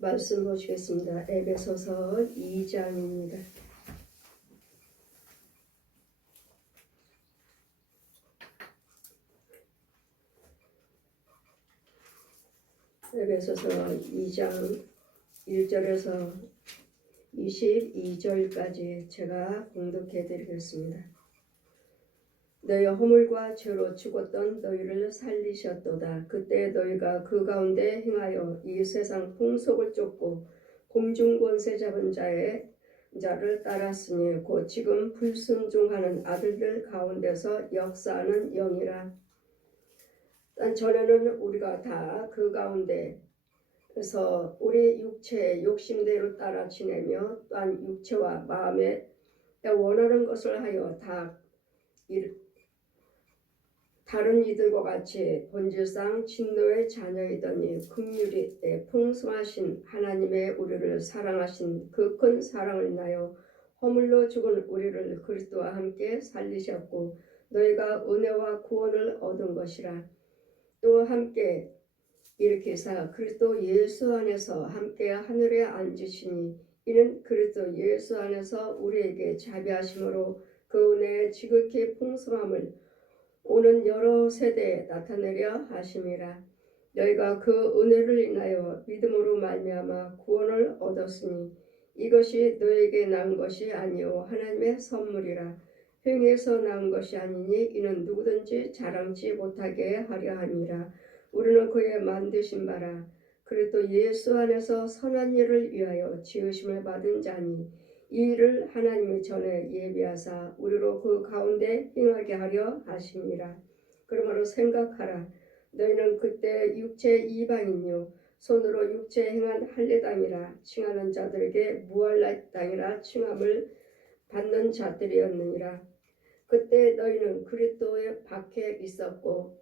말씀 보시겠습니다. 에베소서 2장입니다. 에베소서 2장 1절에서 22절까지 제가 공독해 드리겠습니다. 너희 허물과 죄로 죽었던 너희를 살리셨도다. 그때 너희가 그 가운데 행하여 이 세상 풍속을 쫓고 공중 권세 잡은 자를 따랐으니 곧 지금 불순종하는 아들들 가운데서 역사하는 영이라. 단 전에는 우리가 다 그 가운데서 우리 육체의 욕심대로 따라 지내며 또한 육체와 마음에 원하는 것을 하여 다른 이들과 같이 본질상 진노의 자녀이더니 긍휼히 풍성하신 하나님의 우리를 사랑하신 그 큰 사랑을 인하여 허물로 죽은 우리를 그리스도와 함께 살리셨고 너희가 은혜와 구원을 얻은 것이라. 또 함께 일으키사 그리스도 예수 안에서 함께 하늘에 앉으시니 이는 그리스도 예수 안에서 우리에게 자비하심으로 그 은혜의 지극히 풍성함을 오는 여러 세대에 나타내려 하심이라. 너희가 그 은혜를 인하여 믿음으로 말미암아 구원을 얻었으니 이것이 너에게 난 것이 아니요 하나님의 선물이라. 행위에서 난 것이 아니니 이는 누구든지 자랑치 못하게 하려 함이라. 우리는 그의 만드신 바라 그리스도 예수 안에서 선한 일을 위하여 지으심을 받은 자니 이 일을 하나님이 전에 예비하사 우리로 그 가운데 행하게 하려 하심이라. 그러므로 생각하라. 너희는 그때 육체 이방인요 손으로 육체 행한 할례당이라 칭하는 자들에게 무할례당이라 칭함을 받는 자들이었느니라. 그때 너희는 그리스도의 밖에 있었고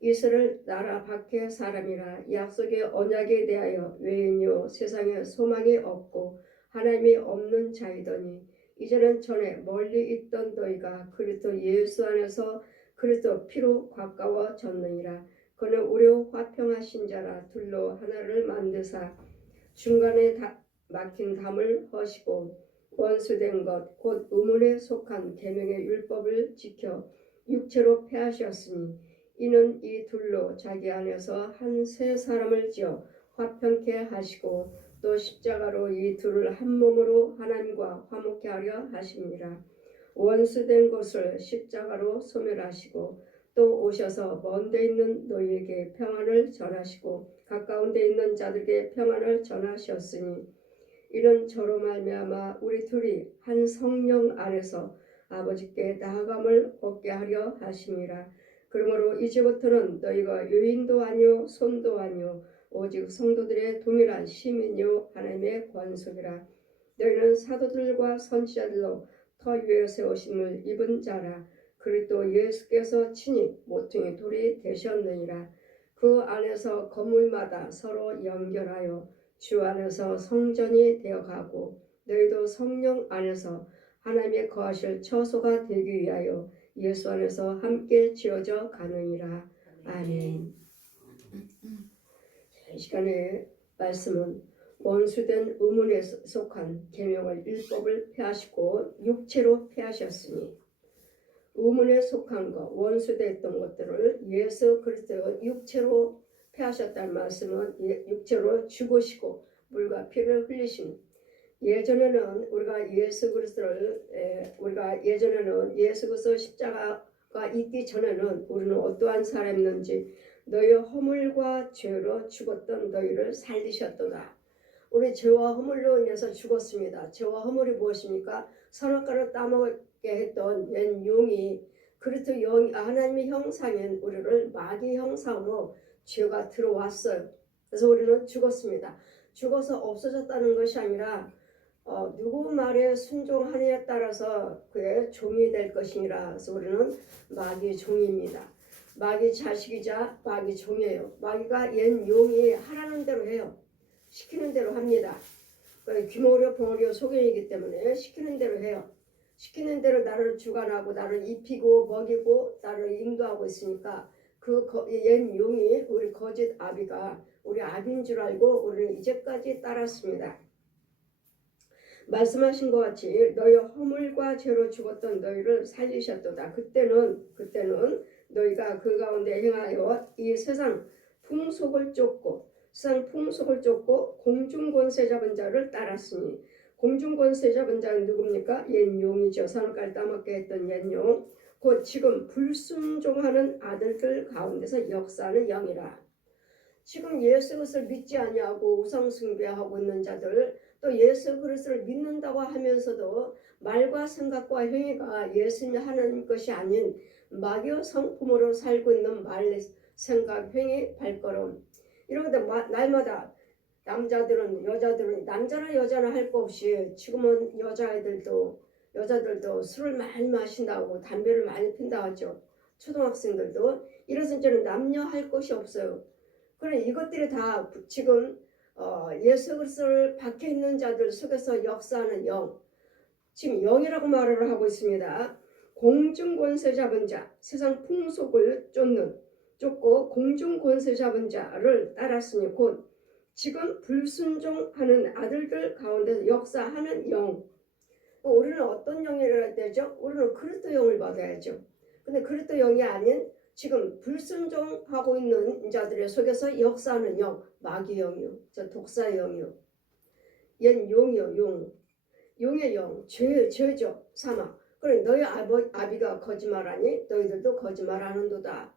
이스라엘 나라 밖의 사람이라. 약속의 언약에 대하여 외인이요 세상에 소망이 없고 하나님이 없는 자이더니 이제는 전에 멀리 있던 너희가 그리스도 예수 안에서 그리스도 피로 가까워졌느니라. 그는 우리로 화평하신 자라 둘로 하나를 만드사 중간에 막힌 담을 허시고 원수된 것 곧 의문에 속한 계명의 율법을 지켜 육체로 폐하셨으니 이는 이 둘로 자기 안에서 한 새 사람을 지어 화평케 하시고 또 십자가로 이 둘을 한 몸으로 하나님과 화목케 하려 하심이라. 원수된 것을 십자가로 소멸하시고 또 오셔서 먼 데 있는 너희에게 평안을 전하시고 가까운 데 있는 자들에게 평안을 전하셨으니 이는 저로 말미암아 우리 둘이 한 성령 안에서 아버지께 나아감을 얻게 하려 하심이라. 그러므로 이제부터는 너희가 유인도 아니요 손도 아니요 오직 성도들의 동일한 시민이요 하나님의 권속이라. 너희는 사도들과 선지자들로 터 위에 세우심을 입은 자라. 그리스도 예수께서 친히 모퉁이 돌이 되셨느니라. 그 안에서 건물마다 서로 연결하여 주 안에서 성전이 되어가고 너희도 성령 안에서 하나님의 거하실 처소가 되기 위하여 예수 안에서 함께 지어져 가느니라. 아멘. 이 시간의 말씀은 원수된 의문에 속한 계명을 율법을 폐하시고 육체로 폐하셨으니 의문에 속한 것 원수됐던 것들을 예수 그리스도의 육체로 폐하셨다는 말씀은 육체로 죽으시고 물과 피를 흘리신 예전에는 우리가 예수 그리스도 십자가가 있기 전에는 우리는 어떠한 사람이었는지 너희 허물과 죄로 죽었던 너희를 살리셨도다. 우리 죄와 허물로 인해서 죽었습니다. 죄와 허물이 무엇입니까? 선악과를 따먹게 했던 옛 용이 그리스도 하나님의 형상인 우리를 마귀 형상으로 죄가 들어왔어요. 그래서 우리는 죽었습니다. 죽어서 없어졌다는 것이 아니라 누구 말에 순종하느냐에 따라서 그의 종이 될 것이니라. 그래서 우리는 마귀 종입니다. 마귀 자식이자 마귀 종이에요. 마귀가 옛 용이 하라는 대로 해요. 시키는 대로 합니다. 귀머리요 봉어리요 소견이기 때문에 시키는 대로 해요. 시키는 대로 나를 주관하고 나를 입히고 먹이고 나를 인도하고 있으니까 그 옛 용이 우리 거짓 아비가 우리 아비인 줄 알고 우리는 이제까지 따랐습니다. 말씀하신 것 같이 너희 허물과 죄로 죽었던 너희를 살리셨도다. 그때는 너희가 그 가운데 행하여 이 세상 풍속을 쫓고 공중 권세 잡은 자를 따랐으니 공중 권세 잡은 자는 누굽니까? 옛 용이죠. 산을 따먹게 했던 옛 용. 곧 지금 불순종하는 아들들 가운데서 역사하는 영이라. 지금 예수 그리스도를 믿지 아니하고 우상 숭배하고 있는 자들, 또 예수 그리스도를 믿는다고 하면서도 말과 생각과 행위가 예수님 하는 것이 아닌 마귀의 성품으로 살고 있는 말, 생각, 행위, 발걸음. 이런데 날마다 여자들은 남자나 여자나 할 거 없이 지금은 여자들도 술을 많이 마신다고 담배를 많이 핀다 하죠. 초등학생들도. 이래서 이제는 남녀 할 것이 없어요. 그래 이것들이 다 지금 예수 그리스도를 박혀 있는 자들 속에서 역사하는 영, 지금 영이라고 말을 하고 있습니다. 공중 권세 잡은 자, 세상 풍속을 쫓고 공중 권세 잡은 자를 따랐으니 곧 지금 불순종하는 아들들 가운데서 역사하는 영. 우리는 어떤 영이라 해야 되죠? 우리는 그리스도 영을 받아야죠. 근데 그리스도 영이 아닌 지금 불순종하고 있는 자들의 속에서 역사하는 영, 마귀 영이요, 저 독사의 영이요, 옛 용이요, 용의 영, 죄죠, 사망. 그래 너희 아비가 거짓말하니 너희들도 거짓말하는도다.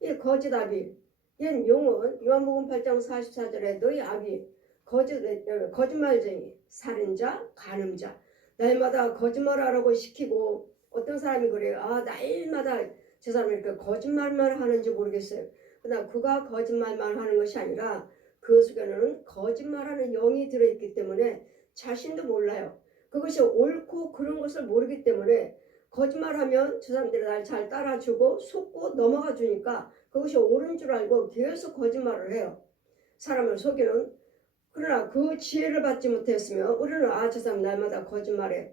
이 거짓 아비, 옛 용은 요한복음 8장 44절에 너희 아비 거짓말쟁이, 살인자, 간음자, 날마다 거짓말하라고 시키고 어떤 사람이 그래요. 날마다 저 사람이 이렇게 거짓말만 하는지 모르겠어요. 그러나 그가 거짓말만 하는 것이 아니라 그 속에는 거짓말하는 영이 들어있기 때문에 자신도 몰라요. 그것이 옳고 그런 것을 모르기 때문에 거짓말하면 저 사람들이 날 잘 따라주고 속고 넘어가 주니까 그것이 옳은 줄 알고 계속 거짓말을 해요. 사람을 속이는. 그러나 그 지혜를 받지 못했으면 우리는 저 사람 날마다 거짓말해.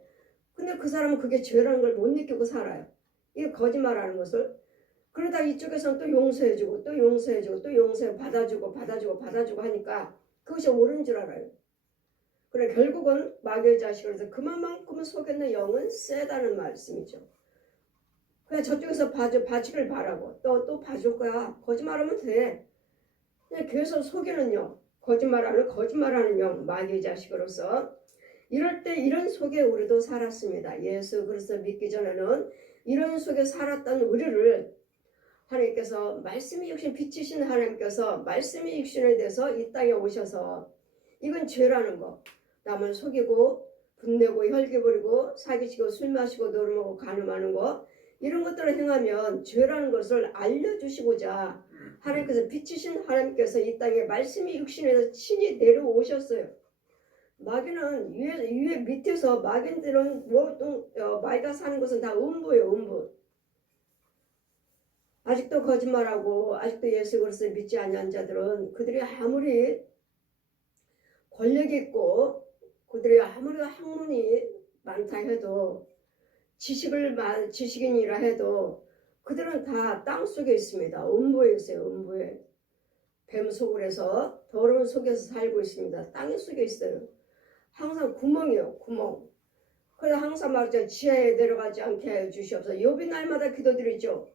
근데 그 사람은 그게 죄라는 걸 못 느끼고 살아요. 이 거짓말하는 것을. 그러다 이쪽에서는 또 용서해주고 또 용서해주고 또 용서 받아주고 하니까 그것이 옳은 줄 알아요. 그래 결국은 마귀의 자식으로서 그만큼 속였는 영은 세다는 말씀이죠. 그냥 저쪽에서 봐주길 바라고 또 봐줄 거야. 거짓말하면 돼. 그냥 계속 속이는 영, 거짓말하는 영, 마귀의 자식으로서. 이럴 때 이런 속에 우리도 살았습니다. 예수 그리스도 믿기 전에는 이런 속에 살았던 우리를 하나님께서 말씀이 육신 빛이신 하나님께서 말씀이 육신에 대해서 이 땅에 오셔서 이건 죄라는 거, 남을 속이고 분내고 혈기 부리고 사기치고 술 마시고 노름하고 간음하는 거, 이런 것들을 행하면 죄라는 것을 알려주시고자 하나님께서 빛이신 하나님께서 이 땅에 말씀이 육신에서 친히 내려오셨어요. 마귀는 위에 밑에서 마귀들은 마귀가 사는 것은 다 음부예요. 음부. 아직도 거짓말하고 아직도 예수 그리스도를 믿지 아니한 자들은 그들이 아무리 권력이 있고 그들이 아무리 학문이 많다 해도 지식인이라 해도 그들은 다 땅속에 있습니다. 음부에 있어요. 음부에. 뱀 속을해서 더러운 속에서 살고 있습니다. 땅 속에 있어요. 항상 구멍이요. 구멍. 그래서 항상 말이죠. 지하에 내려가지 않게 해주시옵소서. 욥이 날마다 기도드리죠.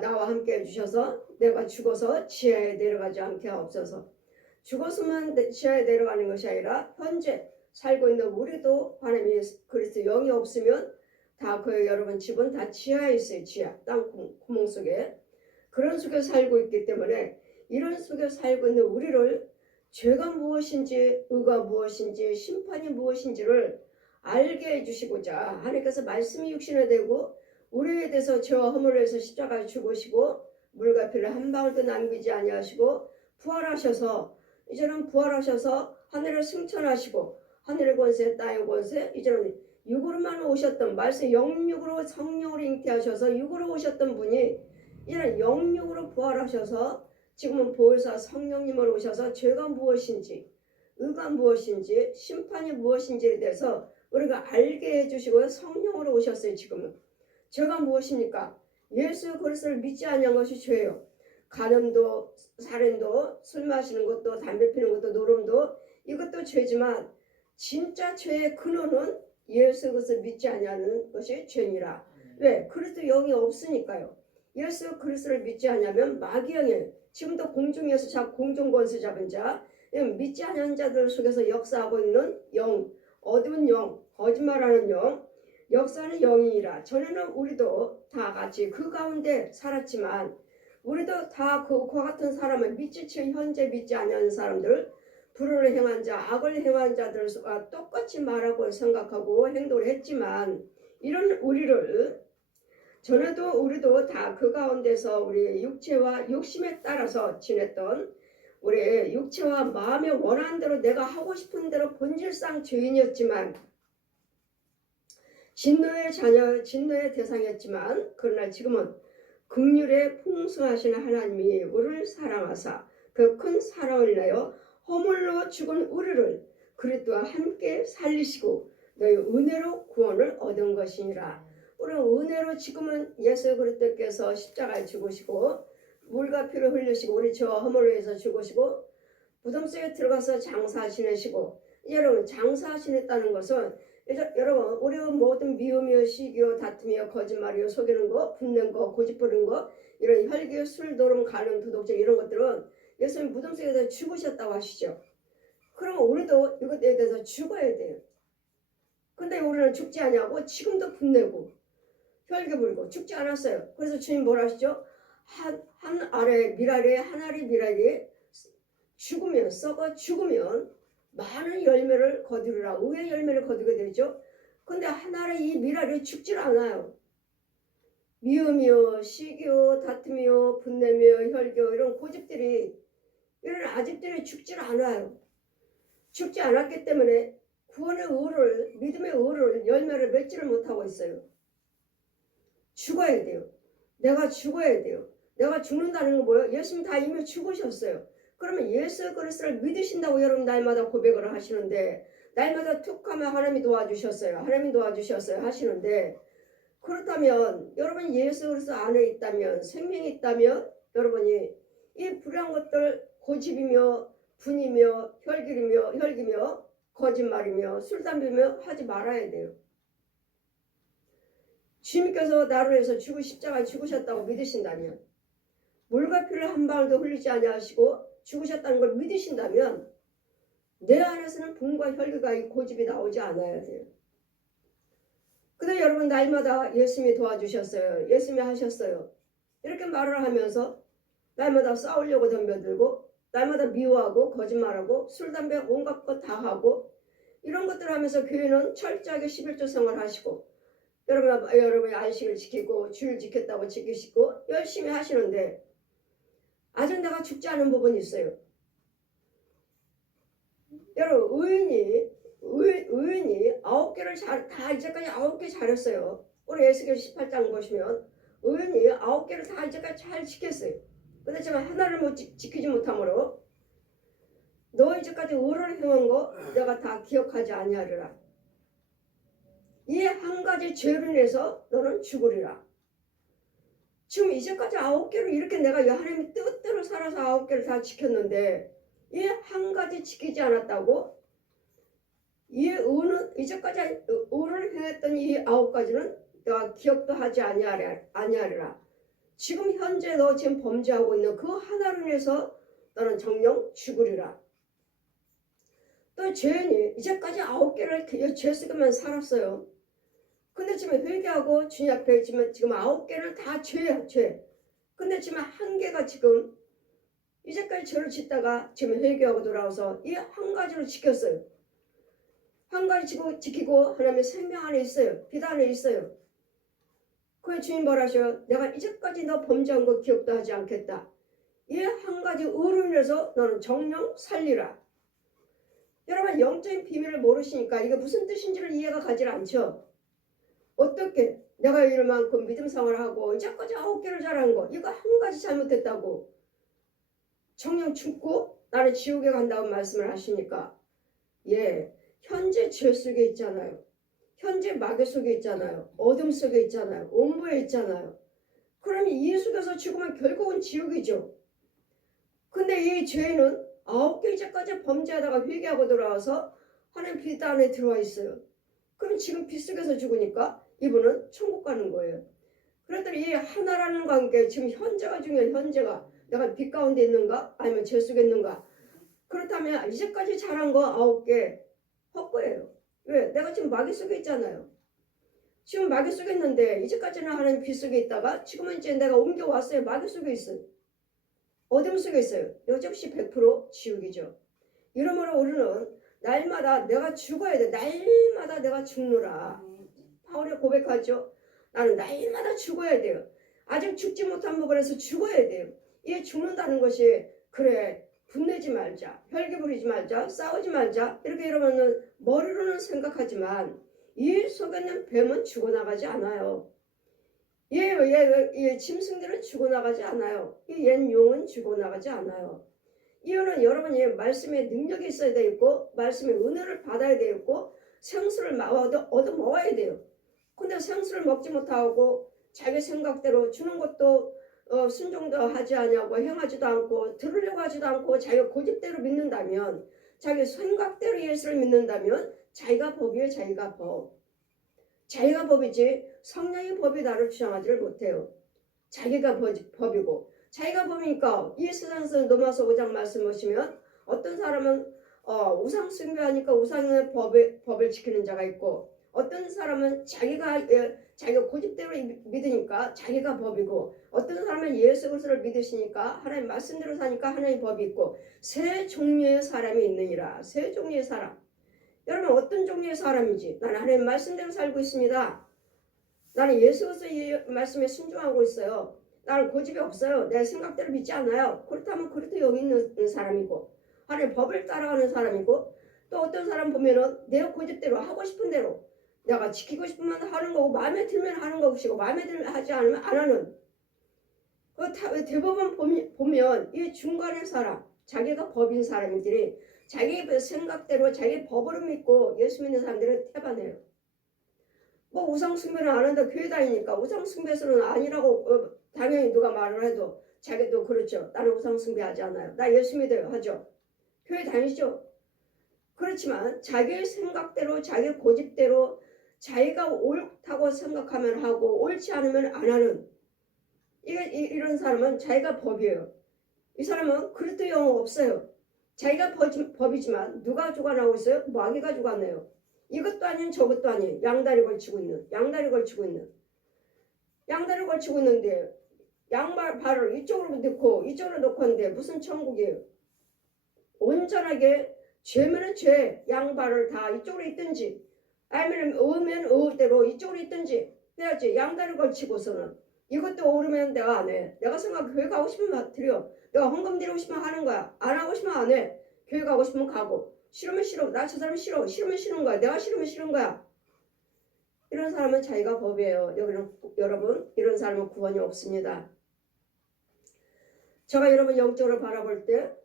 나와 함께 해주셔서 내가 죽어서 지하에 내려가지 않게 하옵소서. 죽었으면 지하에 내려가는 것이 아니라 현재 살고 있는 우리도 하나님의 그리스도 영이 없으면 다 여러분 집은 다 지하에 있어요. 지하. 땅 구멍 속에. 그런 속에 살고 있기 때문에 이런 속에 살고 있는 우리를 죄가 무엇인지 의가 무엇인지 심판이 무엇인지를 알게 해주시고자 하나님께서 말씀이 육신에 되고 우리에 대해서 죄와 허물을 위해서 십자가에 죽으시고 물과 피를 한 방울도 남기지 아니하시고 이제는 부활하셔서 하늘을 승천하시고 하늘의 권세 땅의 권세 이제는 육으로만 오셨던 말씀 영육으로 성령으로 잉태하셔서 육으로 오셨던 분이 이제는 영육으로 부활하셔서 지금은 보혜사 성령님으로 오셔서 죄가 무엇인지 의가 무엇인지 심판이 무엇인지에 대해서 우리가 알게 해주시고요. 성령으로 오셨어요. 지금은 죄가 무엇입니까? 예수 그리스도를 믿지 아니한 것이 죄예요. 간음도, 살인도, 술 마시는 것도, 담배 피는 것도, 노름도 이것도 죄지만 진짜 죄의 근원은 예수 그리스도를 믿지 아니하는 것이 죄니라. 왜? 그리스도 영이 없으니까요. 예수 그리스도를 믿지 않으면 마귀영이에요. 지금도 공중에서 공중권세 잡은 자, 믿지 않는 자들 속에서 역사하고 있는 영, 어두운 영, 거짓말하는 영, 역사하는 영이니라. 전에는 우리도 다 같이 그 가운데 살았지만 우리도 다 그와 같은 사람을 믿지 현재 믿지 않는 사람들, 불의를 행한 자, 악을 행한 자들과 똑같이 말하고 생각하고 행동을 했지만 이런 우리를 전에도 우리도 다 그 가운데서 우리 육체와 욕심에 따라서 지냈던 우리 육체와 마음의 원하는 대로 내가 하고 싶은 대로 본질상 죄인이었지만 진노의 자녀, 진노의 대상이었지만 그러나 지금은 긍휼에 풍성하신 하나님이 우리를 사랑하사 그 큰 사랑을 인하여 허물로 죽은 우리를 그리스도와 함께 살리시고 너희 은혜로 구원을 얻은 것이니라. 우리 은혜로 지금은 예수 그리스도께서 십자가에 죽으시고 물과 피를 흘리시고 우리 저 허물을 위해서 죽으시고 무덤 속에 들어가서 장사 지내시고 여러분 장사 지냈다는 것은 여러분 우리 모든 미움이요 시기요 다툼이요 거짓말이요 속이는 거 분낸 거 고집 부리는 거 이런 혈기 술 노름 간음 도둑질 이런 것들은 예수님 무덤 속에서 죽으셨다고 하시죠. 그러면 우리도 이것에 대해서 죽어야 돼요. 근데 우리는 죽지 않냐고 지금도 분내고 혈기 부리고 죽지 않았어요. 그래서 주님 뭐라 하시죠? 한 알의 미랄에 한 알의 미랄이 죽으면 썩어 죽으면 많은 열매를 거두리라. 의의 열매를 거두게 되죠. 근데 하나의 이 미랄이 죽질 않아요. 미움이요 시기요 다툼이요 분내며 혈기요 이런 고집들이 이런 아집들이 죽질 않아요. 죽지 않았기 때문에 구원의 의를 믿음의 의를 열매를 맺지를 못하고 있어요. 죽어야 돼요. 내가 죽어야 돼요. 내가 죽는다는 건 뭐예요? 예수님 다 이미 죽으셨어요. 그러면 예수 그리스도를 믿으신다고 여러분 날마다 고백을 하시는데 날마다 툭 하면 하나님이 도와주셨어요. 하나님이 도와주셨어요 하시는데 그렇다면 여러분 예수 그리스도 안에 있다면 생명이 있다면 여러분이 이 불의한 것들 고집이며 분이며 혈기며 거짓말이며 술 담배며 하지 말아야 돼요. 주님께서 나를 위해서 십자가에 죽으셨다고 믿으신다면 물과 피를 한 방울도 흘리지 아니하시고 죽으셨다는 걸 믿으신다면 내 안에서는 분과 혈기가 이 고집이 나오지 않아야 돼요. 근데 여러분 날마다 예수님이 도와주셨어요. 예수님이 하셨어요. 이렇게 말을 하면서 날마다 싸우려고 덤벼들고 날마다 미워하고 거짓말하고 술 담배 온갖 것 다 하고 이런 것들을 하면서 교회는 철저하게 11조 생활하시고 여러분이 안식을 지키고 주일 지켰다고 지키시고 열심히 하시는데 아직 내가 죽지 않은 부분이 있어요. 여러분 의인이 9개를 다 이제까지 9개 잘했어요. 우리 에스겔 18장 보시면 의인이 9개를 다 이제까지 잘 지켰어요. 근데 지금 하나를 지키지 못하므로 너 이제까지 의를 행한 거 내가 다 기억하지 아니하리라. 이 한 가지 죄로 인해서 너는 죽으리라. 지금 이제까지 9개를 이렇게 내가 하나님의 뜻대로 살아서 9개를 다 지켰는데 이 한 가지 지키지 않았다고 이 의는 이제까지 의를 행했던 이 9가지는 내가 기억도 하지 아니하리라. 지금 현재 너 지금 범죄하고 있는 그 하나로 인해서 너는 정령 죽으리라. 또 죄인이 이제까지 9개를 죄 쓰기만 살았어요. 근데 지금 회개하고 주님 앞에 있지만 지금 9개는 다 죄야 죄. 근데 지금 한 개가 지금 이제까지 죄를 짓다가 지금 회개하고 돌아와서 이 한 가지로 지켰어요. 한 가지 지키고 하나님의 생명 안에 있어요. 빛 안에 있어요. 그래 주님 뭐라 하셔요? 내가 이제까지 너 범죄한 거 기억도 하지 않겠다. 이 한 가지 의로 인해서 너는 정령 살리라. 여러분 영적인 비밀을 모르시니까 이게 무슨 뜻인지를 이해가 가지 않죠. 어떻게 내가 이만큼 믿음 생활을 하고 이제까지 9개를 잘한 거 이거 한 가지 잘못했다고 정령 죽고 나는 지옥에 간다고 말씀을 하시니까 예 현재 죄 속에 있잖아요. 현재 마귀 속에 있잖아요. 어둠 속에 있잖아요. 음부에 있잖아요. 그러면 이 속에서 죽으면 결국은 지옥이죠. 근데 이 죄인은 9개 이제까지 범죄하다가 회개하고 돌아와서 하나님 빛 안에 들어와 있어요. 그럼 지금 빛 속에서 죽으니까 이분은 천국 가는 거예요. 그랬더니 이 하나라는 관계, 지금 현재가 중요해요. 현재가 내가 빛 가운데 있는가 아니면 죄 속에 있는가. 그렇다면 이제까지 잘한 거 9개 헛거예요. 왜? 내가 지금 마귀 속에 있잖아요. 지금 마귀 속에 있는데 이제까지는 하나님 빛 속에 있다가 지금은 이제 내가 옮겨왔어요. 마귀 속에 있어요. 어둠 속에 있어요. 여적시 100% 지옥이죠. 이러므로 우리는 날마다 내가 죽어야 돼. 날마다 내가 죽노라. 바울이 고백하죠. 나는 날마다 죽어야 돼요. 아직 죽지 못한 부분에서 죽어야 돼요. 이게 죽는다는 것이 그래 분내지 말자, 혈기 부리지 말자, 싸우지 말자 이렇게 이러면은 머리로는 생각하지만 이 속에 있는 뱀은 죽어나가지 않아요. 얘 짐승들은 죽어나가지 않아요. 옛 용은 죽어나가지 않아요. 이유는 여러분이 말씀의 능력이 있어야 되고 말씀의 은혜를 받아야 되고 생수를 얻어 먹어야 돼요. 근데 생수를 먹지 못하고 자기 생각대로 주는 것도 순종도 하지 않냐고 행하지도 않고 들으려고 하지도 않고 자기가 고집대로 믿는다면 자기 생각대로 예수를 믿는다면 자기가 법이에요. 자기가 법. 자기가 법이지 성령의 법이 나를 주장하지를 못해요. 자기가 법이고 자기가 법이니까 이 세상에서 로마서 5장 말씀 보시면 어떤 사람은 우상 숭배하니까 우상의 법을 지키는 자가 있고 어떤 사람은 자기가 고집대로 믿으니까 자기가 법이고 어떤 사람은 예수 그리스도를 믿으시니까 하나님 말씀대로 사니까 하나님의 법이 있고 세 종류의 사람이 있느니라. 세 종류의 사람. 여러분 어떤 종류의 사람인지 나는 하나님 말씀대로 살고 있습니다. 나는 예수 그리스도의 말씀에 순종하고 있어요. 나는 고집이 없어요. 내 생각대로 믿지 않아요. 그렇다면 그렇게 여기 있는 사람이고 하나님 법을 따라가는 사람이고 또 어떤 사람 보면은 내 고집대로 하고 싶은 대로 내가 지키고 싶으면 하는 거고 마음에 들면 하는 것이고 마음에 들면 하지 않으면 안 하는 대부분 보면 이 중간의 사람 자기가 법인 사람들이 자기 생각대로 자기 법으로 믿고 예수 믿는 사람들은 태반해요. 뭐 우상숭배는 안 한다 교회 다니니까 우상숭배서는 아니라고 당연히 누가 말을 해도 자기도 그렇죠. 나는 우상숭배하지 않아요. 나 예수 믿어요 하죠. 교회 다니죠. 그렇지만 자기 생각대로 자기 고집대로 자기가 옳다고 생각하면 하고 옳지 않으면 안 하는 이런 사람은 자기가 법이에요. 이 사람은 그리스도 영혼 없어요. 자기가 법이지만 누가 주관하고 있어요? 마귀가 주관해요. 이것도 아닌 저것도 아닌 양다리 걸치고 있는 양다리 걸치고 있는데 발을 이쪽으로 넣고 이쪽으로 놓고 하는데 무슨 천국이에요. 온전하게 죄면은 죄 양발을 다 이쪽으로 있든지 아니면 의면 의대로 이쪽으로 있든지 해야지. 양다리 걸치고서는 이것도 오르면 내가 안 해. 내가 생각 교회 가고 싶으면 드려. 내가 헌금 드리고 싶으면 하는 거야. 안 하고 싶으면 안 해. 교회 가고 싶으면 가고 싫으면 싫어. 나 저 사람 싫어. 싫으면 싫은 거야. 내가 싫으면 싫은 거야. 이런 사람은 자기가 법이에요. 여러분 이런 사람은 구원이 없습니다. 제가 여러분 영적으로 바라볼 때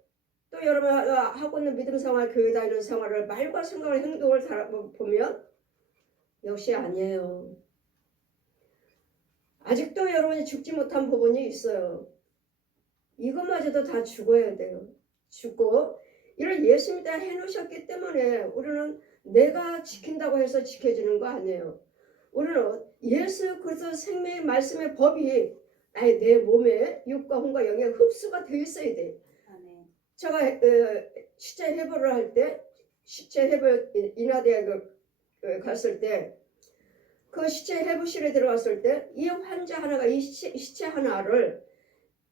또 여러분 하고 있는 믿음 생활 교회 다니는 생활을 말과 생각을 행동을 보면 역시 아니에요. 아직도 여러분이 죽지 못한 부분이 있어요. 이것마저도 다 죽어야 돼요. 죽고 이런 예수 믿다 해놓으셨기 때문에 우리는 내가 지킨다고 해서 지켜지는 거 아니에요. 우리는 예수 그리스도 생명의 말씀의 법이 내 몸에 육과 혼과 영에 흡수가 되어 있어야 돼요. 제가 시체 해부를 할 때 시체 해부 인하대학을 갔을 때 그 시체 해부실에 들어갔을 때 이 환자 하나가 이 시체 하나를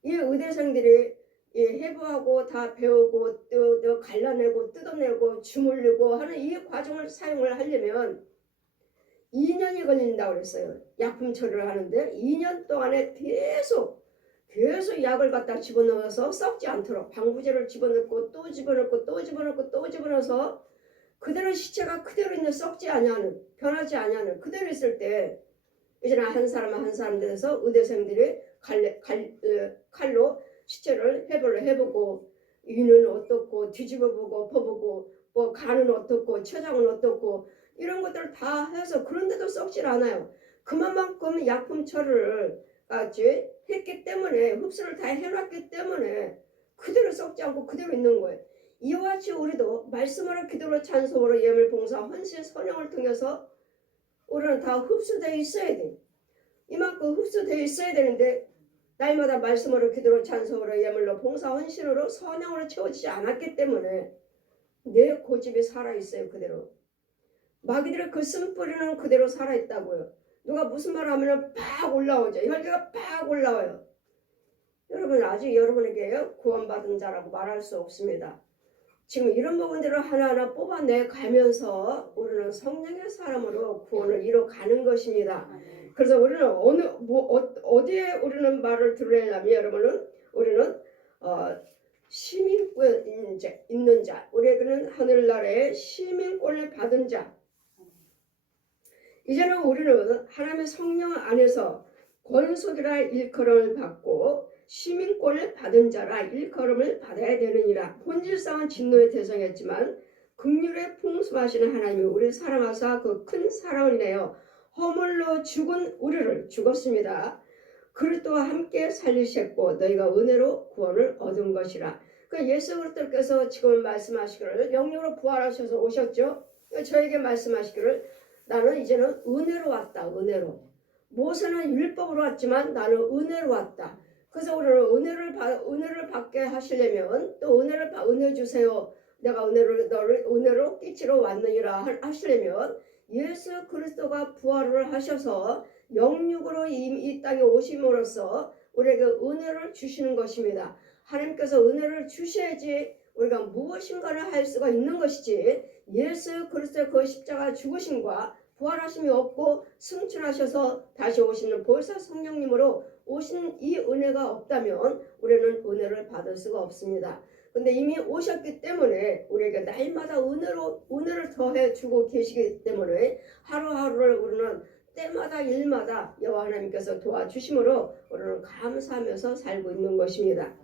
이 의대생들이 해부하고 다 배우고 또 갈라내고 뜯어내고 주물르고 하는 이 과정을 사용을 하려면 2년이 걸린다고 그랬어요. 약품 처리를 하는데 2년 동안에 계속 약을 갖다 집어넣어서 썩지 않도록 방부제를 집어넣고 또 집어넣고 또 집어넣고 또 집어넣어서 그대로 시체가 그대로 있는 썩지 아니하는 변하지 아니하는 그대로 있을 때 이제는 한 사람 돼서 의대생들이 칼로 시체를 해부를 해보고 위는 어떻고 뒤집어보고 퍼보고 뭐 간은 어떻고 처장은 어떻고 이런 것들을 다 해서 그런데도 썩질 않아요. 그만큼 약품 처리를 했기 때문에 흡수를 다 해놨기 때문에 그대로 썩지 않고 그대로 있는 거예요. 이와 같이 우리도 말씀으로 기도로 찬송으로 예물 봉사 헌신 선영을 통해서 우리는 다 흡수되어 있어야 돼. 이만큼 흡수되어 있어야 되는데 날마다 말씀으로 기도로 찬송으로 예물로 봉사 헌신으로 선영으로 채워지지 않았기 때문에 내 고집이 살아있어요. 그대로. 마귀들의 그 쓴뿌리는 그대로 살아있다고요. 누가 무슨 말 하면 팍 올라오죠. 혈기가 팍 올라와요. 여러분 아직 여러분에게 구원받은 자라고 말할 수 없습니다. 지금 이런 부분들을 하나하나 뽑아내 가면서 우리는 성령의 사람으로 구원을 이뤄가는 것입니다. 그래서 우리는 어디에 우리는 말을 들으려면 여러분은 우리는 시민권 있는 자, 우리에게는 하늘나라의 시민권을 받은 자. 이제는 우리는 하나님의 성령 안에서 권속이라 일컬음을 받고 시민권을 받은 자라 일컬음을 받아야 되느니라. 본질상은 진노의 대상이었지만 긍휼에 풍성하시는 하나님이 우리를 사랑하사 그 큰 사랑을 내어 허물로 죽은 우리를 죽었습니다. 그리스도와 함께 살리셨고 너희가 은혜로 구원을 얻은 것이라. 그 예수 그리스도께서 지금 말씀하시기를 영육으로 부활하셔서 오셨죠. 저에게 말씀하시기를 나는 이제는 은혜로 왔다. 은혜로. 모세는 율법으로 왔지만 나는 은혜로 왔다. 그래서 우리는 은혜를 받게 하시려면 또 은혜 주세요. 내가 너를 은혜로 끼치러 왔느니라 하시려면 예수 그리스도가 부활을 하셔서 영육으로 이 땅에 오심으로써 우리에게 은혜를 주시는 것입니다. 하나님께서 은혜를 주셔야지 우리가 무엇인가를 할 수가 있는 것이지 예수 그리스도의 그 십자가 죽으심과 부활하심이 없고 승천하셔서 다시 오시는 보혜사 성령님으로 오신 이 은혜가 없다면 우리는 은혜를 받을 수가 없습니다. 근데 이미 오셨기 때문에 우리에게 날마다 은혜를 더해 주고 계시기 때문에 하루하루를 우리는 때마다 일마다 여호와 하나님께서 도와주심으로 우리는 감사하면서 살고 있는 것입니다.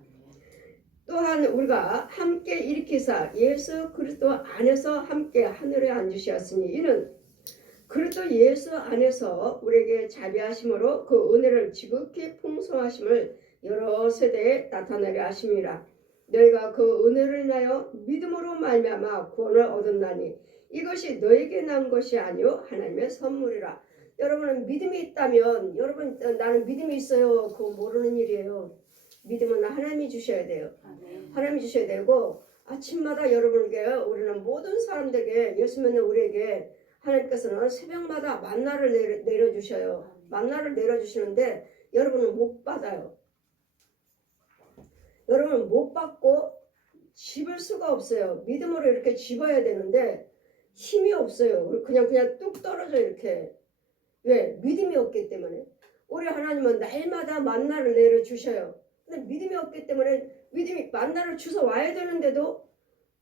또한 우리가 함께 일으키사 예수 그리스도 안에서 함께 하늘에 앉으셨으니 이는 그리스도 예수 안에서 우리에게 자비하심으로 그 은혜를 지극히 풍성하심을 여러 세대에 나타나게 하심이라. 너희가 그 은혜를 인하여 믿음으로 말미암아 구원을 얻었나니 이것이 너에게 난 것이 아니요 하나님의 선물이라. 여러분은 믿음이 있다면 여러분 나는 믿음이 있어요. 그거 모르는 일이에요. 믿음은 하나님이 주셔야 돼요. 하나님이 주셔야 되고 아침마다 여러분에게 우리는 모든 사람들에게 예수 믿는 우리에게 하나님께서는 새벽마다 만나를 내려주셔요. 만나를 내려주시는데 여러분은 못 받아요. 여러분은 못 받고 집을 수가 없어요. 믿음으로 이렇게 집어야 되는데 힘이 없어요. 그냥 뚝 떨어져 이렇게. 왜? 믿음이 없기 때문에. 우리 하나님은 날마다 만나를 내려주셔요. 근데 믿음이 없기 때문에 믿음이 만나를 주워 와야 되는데도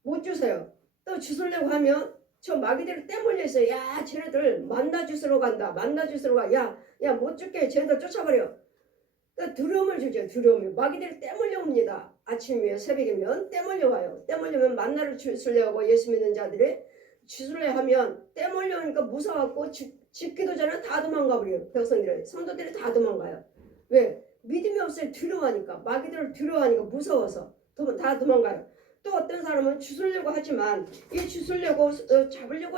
못 주세요. 또 주술려고 하면 저 마귀들이 떼몰려 있어요. 야 쟤네들 만나 주스러 간다. 만나 주스러 가. 야 못 줄게. 쟤네들 쫓아버려. 또 두려움을 주죠. 두려움이. 마귀들이 떼몰려 옵니다. 아침이면 새벽이면 떼몰려 와요. 떼몰려면 만나를 주술려고 예수 믿는 자들이 주술려 하면 떼몰려 오니까 무서워갖고 집기도 전에 다 도망가 버려요. 백성들이. 성도들이 다 도망가요. 왜? 믿음이 없어요. 두려워하니까. 마귀들을 두려워하니까 무서워서 다 도망가요. 또 어떤 사람은 주술려고 하지만 이 주술려고 잡으려고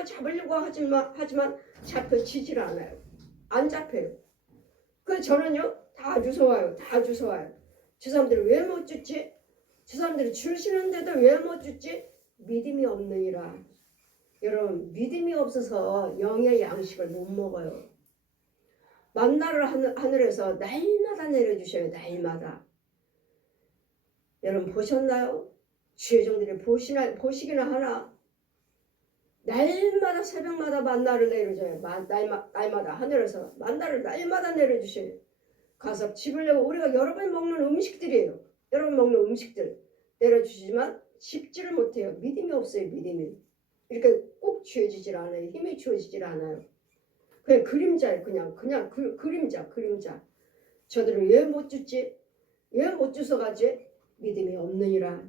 하지만 잡혀지질 않아요. 안 잡혀요. 그래서 저는요 다 주워와요. 다 주워와요. 저 사람들이 왜 못 줬지? 저 사람들이 주시는데도 왜 못 줬지? 믿음이 없느니라. 여러분 믿음이 없어서 영의 양식을 못 먹어요. 만나를 하늘에서 날마다 내려주셔요. 날마다. 여러분 보셨나요? 주의 종들이 보시기나 하나? 날마다 새벽마다 만나를 내려줘요. 날마다 하늘에서 만나를 날마다 내려주셔요. 가서 집을 내고 우리가 여러 번 먹는 음식들이에요. 여러 번 먹는 음식들 내려주시지만 집지를 못해요. 믿음이 없어요. 믿음이. 이렇게 꼭 주어지질 않아요. 힘이 주어지질 않아요. 그냥 그림자예요. 그냥 그림자. 저들은 왜 못 줬지? 왜 못 주서 가지? 믿음이 없느니라.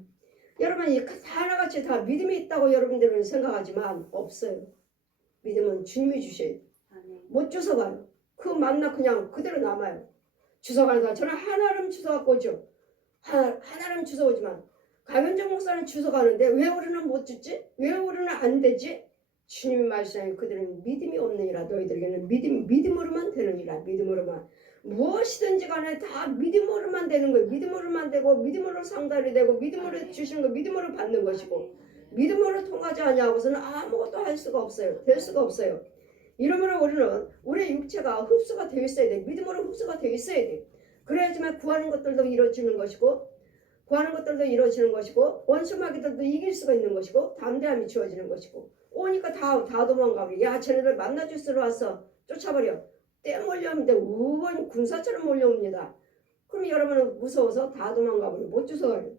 여러분 하나같이 다 믿음이 있다고 여러분들은 생각하지만 없어요. 믿음은 주님이 주셔야 돼요. 못 주서 가요. 그 만나 그냥 그대로 남아요. 주워 가는 사람 저는 하나름 주워 갖고 오죠. 하나름 주워 오지만 강현정 목사는 주워 가는데 왜 우리는 못 주지? 왜 우리는 안 되지? 주님이 말씀하신 그들은 믿음이 없느니라. 너희들에게는 믿음으로만 되느니라. 믿음으로만. 무엇이든지 간에 다 믿음으로만 되는 거예요. 믿음으로만 되고 믿음으로 상달이 되고 믿음으로 주시는 거 믿음으로 받는 것이고 믿음으로 통하지 않냐고서는 아무것도 할 수가 없어요. 될 수가 없어요. 이러므로 우리는 우리의 육체가 흡수가 되어 있어야 돼. 믿음으로 흡수가 되어 있어야 돼. 그래야지만 구하는 것들도 이루어지는 것이고 구하는 것들도 이루어지는 것이고 원수마귀들도 이길 수가 있는 것이고 담대함이 주어지는 것이고 오니까 다 도망가버려. 야 쟤네들 만나주스러 왔어. 쫓아버려. 떼 몰려옵니다. 우번 군사처럼 몰려옵니다. 그럼 여러분은 무서워서 다 도망가버려. 못 주워가요.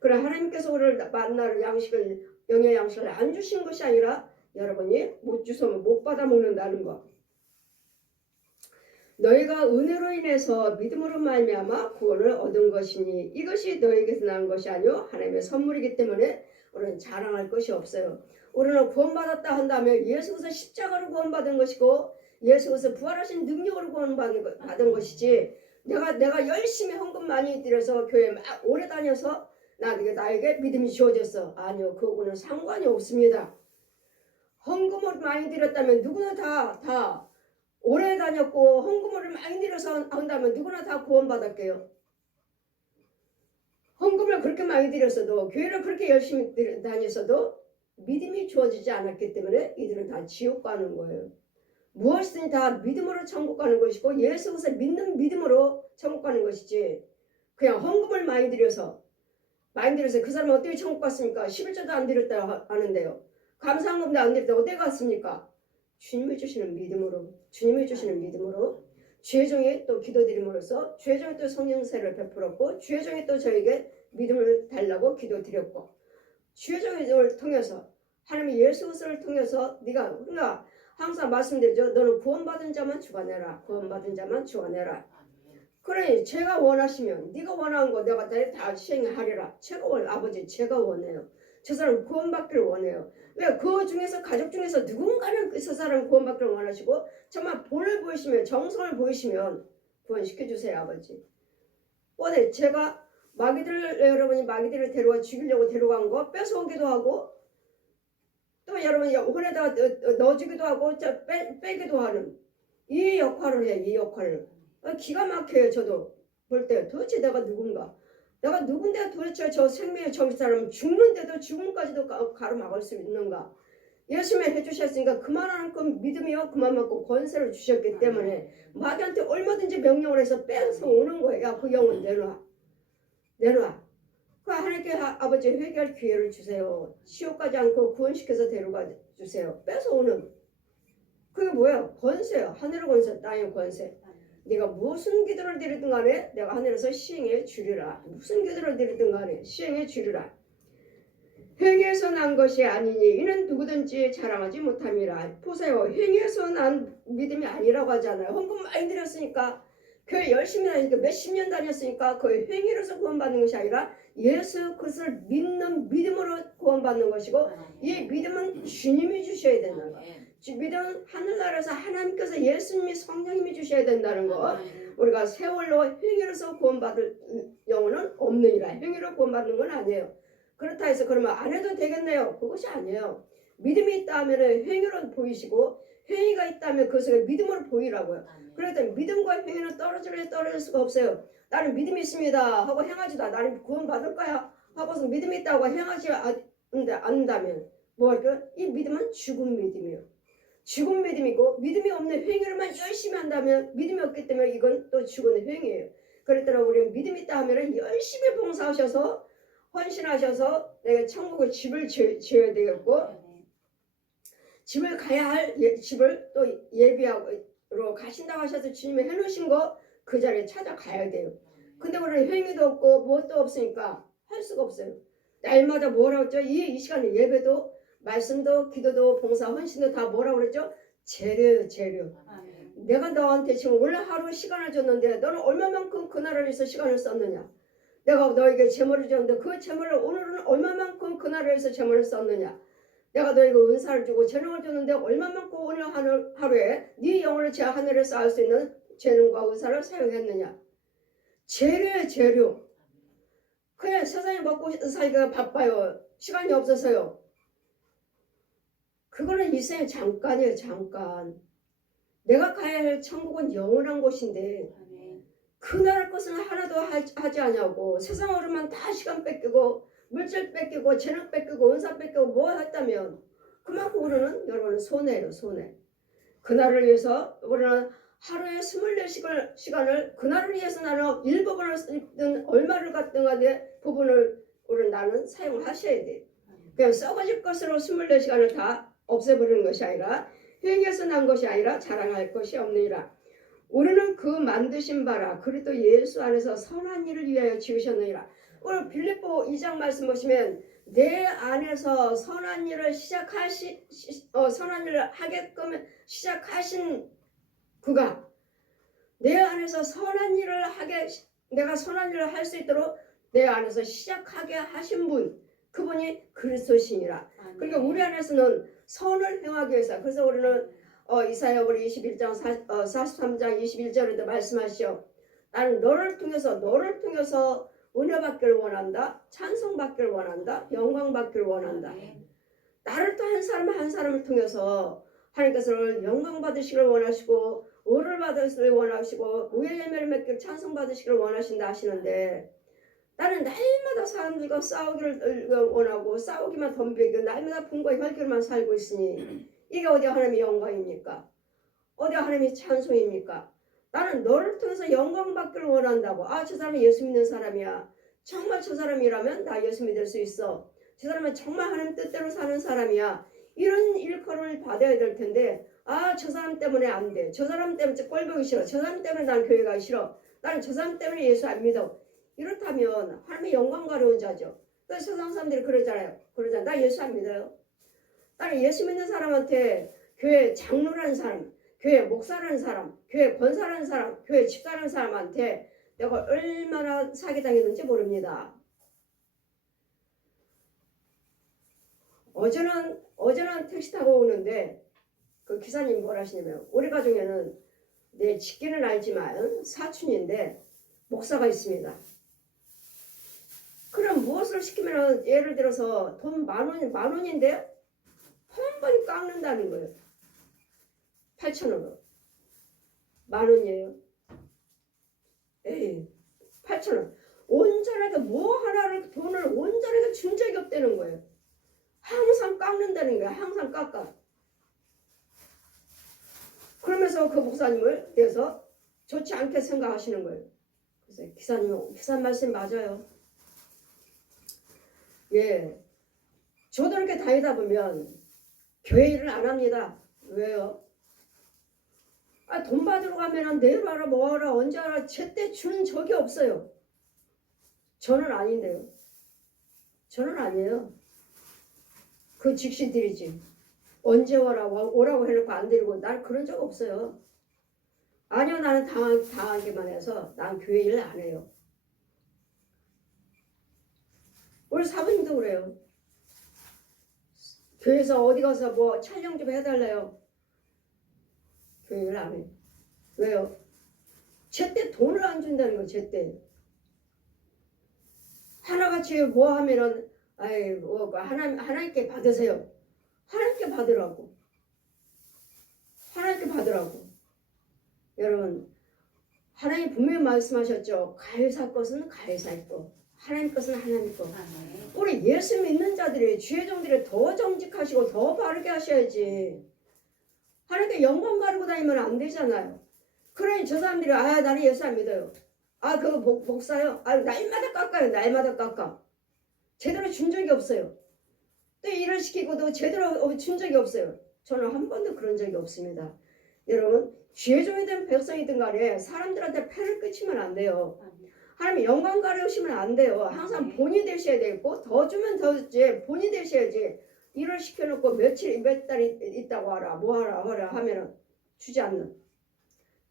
그래 하나님께서 우리를 만나는 양식을 영의 양식을 안 주신 것이 아니라 여러분이 못 주워면 못 받아 먹는다는 거. 너희가 은혜로 인해서 믿음으로 말미암아 구원을 얻은 것이니 이것이 너희에게서 난 것이 아니요 하나님의 선물이기 때문에 우리는 자랑할 것이 없어요. 우리는 구원받았다 한다면 예수 그리스도 십자가로 구원받은 것이고 예수 그리스도 부활하신 능력으로 구원받은 것이지 내가 열심히 헌금 많이 들여서 교회 막 오래 다녀서 나에게 믿음이 주어졌어. 아니요. 그거는 상관이 없습니다. 헌금을 많이 드렸다면 누구나 다 오래 다녔고 헌금을 많이 들여서 한다면 누구나 다 구원받았게요. 헌금을 그렇게 많이 드렸어도 교회를 그렇게 열심히 다녔어도 믿음이 주어지지 않았기 때문에 이들은 다 지옥 가는 거예요. 무엇이든 다 믿음으로 천국 가는 것이고 예수 그리스도 믿는 믿음으로 천국 가는 것이지 그냥 헌금을 많이 드려서 그 사람은 어떻게 천국 갔습니까? 11조도 안 드렸다 하는데요. 감사헌금도 안 드렸다 어디 갔습니까? 주님이 주시는 믿음으로 주의종이 또 기도드림으로써 주의종이 또 성령세를 베풀었고 주의종이 또 저에게 믿음을 달라고 기도드렸고 주의종을 통해서 하나님의 예수 그리스도를 통해서 우리가 항상 말씀드리죠. 너는 구원받은 자만 주관해라. 그러니 제가 원하시면 네가 원하는 거 내가 다 시행하리라. 아버지 제가 원해요. 저 사람 구원받기를 원해요. 왜? 그 중에서 가족 중에서 누군가는 그 사람 구원받기를 원하시고 정말 본을 보이시면 정성을 보이시면 구원시켜주세요 아버지. 어제 제가 여러분이 마귀들을 데려와 죽이려고 데려간 거 뺏어오기도 하고 또 여러분이 혼에다가 넣어주기도 하고 빼기도 하는 이 역할을 해요. 이 역할을. 기가 막혀요. 저도 볼 때 도대체 내가 누군가. 내가 누군데 도대체 저 생명의 저 사람 죽는데도 죽음까지도 가로막을 수 있는가. 열심히 해주셨으니까 그만한 믿음이요 그만큼 권세를 주셨기 때문에 마귀한테 얼마든지 명령을 해서 뺏어 오는 거예요. 야, 그 영혼 내놔. 그 하나님께 아버지 회개할 기회를 주세요. 시험까지 않고 구원시켜서 데려가 주세요. 뺏어 오는 그게 뭐예요? 권세요. 하늘의 권세, 땅의 권세. 네가 무슨 기도를 드리든 간에 내가 하늘에서 시행해 주리라. 무슨 기도를 드리든 간에 시행해 주리라. 행위에서 난 것이 아니니 이는 누구든지 자랑하지 못함이라. 보세요. 행위에서 난 믿음이 아니라고 하잖아요. 헌금 많이 드렸으니까 교회 열심히 다니니까 몇십 년 다녔으니까 그 행위로서 구원받는 것이 아니라 예수 그리스도를 믿는 믿음으로 구원받는 것이고 이 믿음은 주님이 주셔야 된다는 거. 믿음은 하늘나라에서 하나님께서 예수님이 성령님이 주셔야 된다는 거. 우리가 세월로 행위로서 구원받을 영혼은 없느니라. 행위로 구원받는 건 아니에요. 그렇다 해서 그러면 안 해도 되겠네요. 그것이 아니에요. 믿음이 있다 하면 행위로 보이시고 행위가 있다면 그것을 믿음으로 보이라고요. 그래서 믿음과 행위는 떨어질 수가 없어요. 나는 믿음이 있습니다 하고 행하지도 나는 구원받을 거야 하고서 믿음이 있다고 행하지 않는다면 뭐 할까요? 이 믿음은 죽은 믿음이에요. 죽은 믿음이고 믿음이 없는 행위를만 열심히 한다면 믿음이 없기 때문에 이건 또 죽은 행위예요. 그랬더니 우리는 믿음이 있다 하면 열심히 봉사하셔서 헌신하셔서 내가 천국의 집을 지어야 되겠고 집을 가야 할 집을 또 예비하러 가신다고 하셔서 주님이 해놓으신 거 그 자리에 찾아가야 돼요. 근데 우리는 행위도 없고 무엇도 없으니까 할 수가 없어요. 날마다 뭐라고 했죠? 이 시간에 예배도 말씀도 기도도 봉사 헌신도 다 뭐라고 그랬죠? 재료. 내가 너한테 지금 원래 하루 시간을 줬는데 너는 얼마만큼 그 나라를 위해서 시간을 썼느냐? 내가 너에게 재물을 줬는데 그 재물을 오늘은 얼마만큼 그 나라를 위해서 재물을 썼느냐? 내가 너에게 은사를 주고 재능을 줬는데 얼마만큼 오늘 하루에 네 영혼을 제 하늘에 쌓을 수 있는 재능과 은사를 사용했느냐? 재료예요, 재료. 그냥 세상에 먹고 살기가 바빠요. 시간이 없어서요. 그거는 이 생에 잠깐이에요. 잠깐. 내가 가야 할 천국은 영원한 곳인데 그 나라 것은 하나도 하지 않냐고. 세상으로만 다 시간 뺏기고 물질 뺏기고 재능 뺏기고 은사 뺏기고 뭐 했다면 그만큼 우리는 여러분 손해예요. 손해. 그날을 위해서 우리는 하루에 24시간을 그날을 위해서 나는 1부분을 쓰든 얼마를 갖든 간에 부분을 우리는 나는 사용을 하셔야 돼. 그냥 썩어질 것으로 24시간을 다 없애버리는 것이 아니라 회개에서 난 것이 아니라 자랑할 것이 없느니라. 우리는 그 만드신 바라 그리스도 예수 안에서 선한 일을 위하여 지으셨느니라. 오늘 빌립보 2장 말씀 보시면 내 안에서 선한 일을 선한 일을 하게끔 시작하신 그가 내 안에서 선한 일을 내가 선한 일을 할 수 있도록 내 안에서 시작하게 하신 분 그분이 그리스도시니라. 그러니까 우리 안에서는 선을 행하기 위해서 그래서 우리는 이사야 우리 21장 43장 21절에도 말씀하시오. 나는 너를 통해서 은혜 받기를 원한다. 찬송 받기를 원한다. 영광 받기를 원한다. 나를 또 한 사람을 통해서 하나님께서 영광 받으시기를 원하시고 의를 받으시기를 원하시고 의의 열매를 맺기를 찬송 받으시기를 원하신다 하시는데 나는 날마다 사람들과 싸우기를 원하고 싸우기만 덤비고 날마다 분과 혈기로만 살고 있으니 이게 어디 하나님의 영광입니까? 어디 하나님의 찬송입니까? 나는 너를 통해서 영광 받기를 원한다고. 아, 저 사람은 예수 믿는 사람이야. 정말 저 사람이라면 나 예수 믿을 수 있어. 저 사람은 정말 하나님 뜻대로 사는 사람이야. 이런 일컬음을 받아야 될 텐데 아, 저 사람 때문에 안 돼. 저 사람 때문에 꼴보기 싫어. 저 사람 때문에 난 교회 가기 싫어. 나는 저 사람 때문에 예수 안 믿어. 이렇다면 하나님의 영광 가려운 자죠. 그래서 세상 사람들이 그러잖아요. 나 예수 안 믿어요. 나는 예수 믿는 사람한테 교회 장로라는 사람, 교회 목사라는 사람, 교회 권사라는 사람, 교회 집사라는 사람한테 내가 얼마나 사기당했는지 모릅니다. 어제는 택시 타고 오는데 그 기사님이 뭐라 하시냐면 우리 가정에는 내 직계는 알지만 사촌인데 목사가 있습니다. 그럼 무엇을 시키면 예를 들어서 돈 만 원인데 한 번에 깎는다는 거예요. 8,000원으로. 10,000원이에요. 에이, 8,000원. 온전하게 뭐 하나를 돈을 온전하게 준 적이 없다는 거예요. 항상 깎는다는 거예요. 항상 깎아. 그러면서 그 목사님을 대해서 좋지 않게 생각하시는 거예요. 그래서 기사님 말씀 맞아요. 예, 저도 이렇게 다니다 보면 교회 일을 안 합니다. 왜요? 아, 돈 받으러 가면은 내일 와라 뭐하라 언제 와라 제때 주는 적이 없어요. 저는 아닌데요. 저는 아니에요. 그 즉시 드리지. 언제 오라고 해놓고 안 드리고 난 그런 적 없어요. 아니요, 나는 당하기만 해서 난 교회 일 안 해요. 우리 사부님도 그래요. 교회에서 어디 가서 뭐 촬영 좀 해달래요. 교회 일 안 해. 왜요? 제때 돈을 안 준다는 거 제때. 하나같이 뭐 하면은 하나님께 받으세요. 하나님께 받으라고. 하나님께 받으라고. 여러분, 하나님 분명히 말씀하셨죠. 가해사 것은 가해사의 것, 하나님 것은 하나님 것. 우리 예수 믿는 자들이 주의 종들이 더 정직하시고 더 바르게 하셔야지. 하나님께 영광 가르고 다니면 안 되잖아요. 그러니 저 사람들이 나는 예수 안 믿어요. 그거 목사요? 날마다 깎아요. 날마다 깎아. 제대로 준 적이 없어요. 또 일을 시키고도 제대로 준 적이 없어요. 저는 한 번도 그런 적이 없습니다. 여러분, 주의 종이든 백성이든 간에 사람들한테 패를 끼치면 안 돼요. 하나님 영광 가려우시면 안 돼요. 항상 본이 되셔야 되고 더 주면 더 주지 본이 되셔야지. 일을 시켜놓고 몇 달 있다고 하라 뭐 하라 하면은 주지 않는.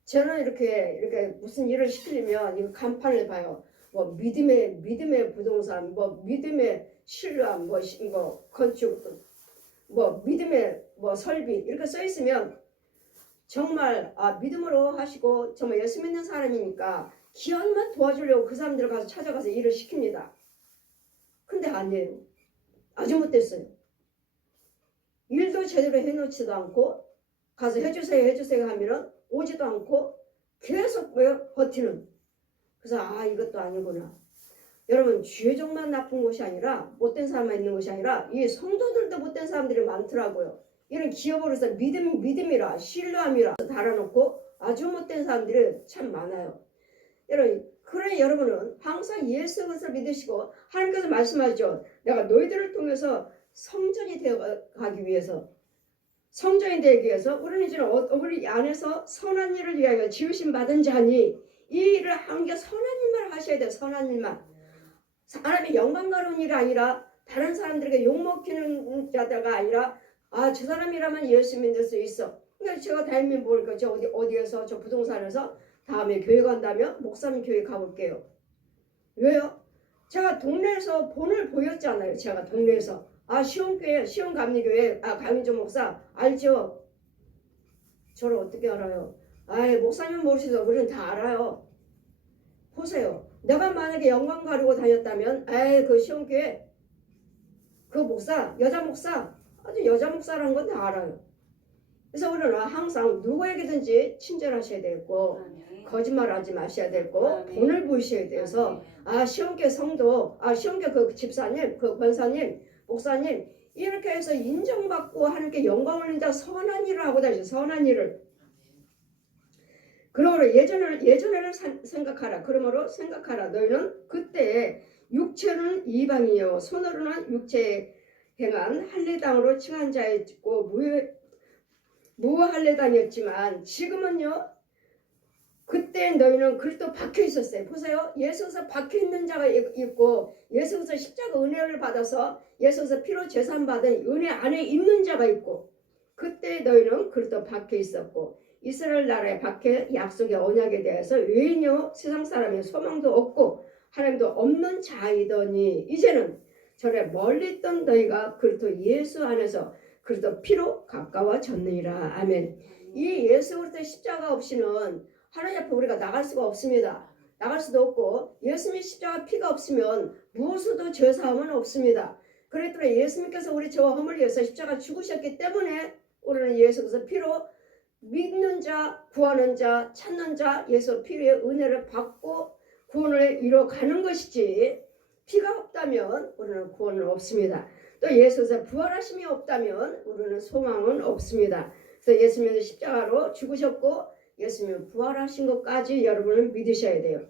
저는 이렇게 무슨 일을 시키려면 이거 간판을 봐요. 뭐 믿음의 부동산, 뭐 믿음의 신뢰함, 뭐 건축, 뭐 믿음의 뭐 설비 이렇게 써 있으면 정말 믿음으로 하시고 정말 예수 믿는 사람이니까 기왕만 도와주려고 그 사람들 가서 찾아가서 일을 시킵니다. 근데 아니에요. 아주 못됐어요. 일도 제대로 해놓지도 않고 가서 해주세요 하면은 오지도 않고 계속 버티는. 그래서 이것도 아니구나. 여러분 죄종만 나쁜 것이 아니라 못된 사람만 있는 것이 아니라 이 성도들도 못된 사람들이 많더라고요. 이런 기업으로서 믿음이라 신뢰함이라 달아놓고 아주 못된 사람들이 참 많아요. 그래 여러분은 항상 예수 그리스도를 믿으시고 하나님께서 말씀하시죠. 내가 너희들을 통해서 성전이 되어가기 위해서 성전이 되기 위해서 우리는 이제 우리 안에서 선한 일을 위하여 지으심 받은 자니 이 일을 하는 게 선한 일만 하셔야 돼요. 선한 일만. 하나님의 영광 가려운 일이 아니라 다른 사람들에게 욕먹히는 자가 아니라 저 사람이라면 예수 믿을 수 있어. 그러니까 제가 다니면 모르니까 저 어디에서 저 부동산에서 다음에 교회 간다면 목사님 교회 가볼게요. 왜요? 제가 동네에서 본을 보였잖아요. 제가 동네에서 시온교회 시온감리교회 강민조 목사 알죠? 저를 어떻게 알아요? 목사님 모르시죠? 우리는 다 알아요. 보세요. 내가 만약에 영광 가지고 다녔다면 그 시온교회 그 목사 여자 목사 아주 여자 목사라는 건 다 알아요. 그래서 우리는 항상 누구에게든지 친절하셔야 되고 거짓말하지 마셔야 되고 본을 보이셔야 돼서 시온교회 성도 시온교회 그 집사님 그 권사님 목사님 이렇게 해서 인정받고 하나님께 영광을 올린다 선한 일을 하고 다니죠. 선한 일을. 그러므로 예전에는 생각하라. 그러므로 생각하라. 너희는 그때 육체는 이방이요 손으로는 육체에 행한 할례당으로 칭한 자였고 무할례당이었지만 지금은요. 그때 너희는 그리스도 박혀 있었어요. 보세요. 예수에서 박혀 있는 자가 있고 예수에서 십자가 은혜를 받아서 예수에서 피로 제산 받은 은혜 안에 있는 자가 있고 그때 너희는 그리스도 박혀 있었고 이스라엘 나라에 박혀 약속의 언약에 대해서 외인요 세상 사람의 소망도 없고 하나님도 없는 자이더니 이제는 전에 멀리 있던 너희가 그리스도 예수 안에서 그리스도 피로 가까워졌느니라. 아멘. 이 예수 그리스도 십자가 없이는 하나님 앞에 우리가 나갈 수가 없습니다. 나갈 수도 없고 예수님의 십자가 피가 없으면 무엇으로도 죄사함은 없습니다. 그랬더니 예수님께서 우리 죄와 허물 위해서 십자가 죽으셨기 때문에 우리는 예수께서 피로 믿는 자, 구하는 자, 찾는 자 예수 피의 은혜를 받고 구원을 이뤄가는 것이지 피가 없다면 우리는 구원은 없습니다. 또 예수께서 부활하심이 없다면 우리는 소망은 없습니다. 그래서 예수님은 십자가로 죽으셨고 예수님은 부활하신 것까지 여러분은 믿으셔야 돼요.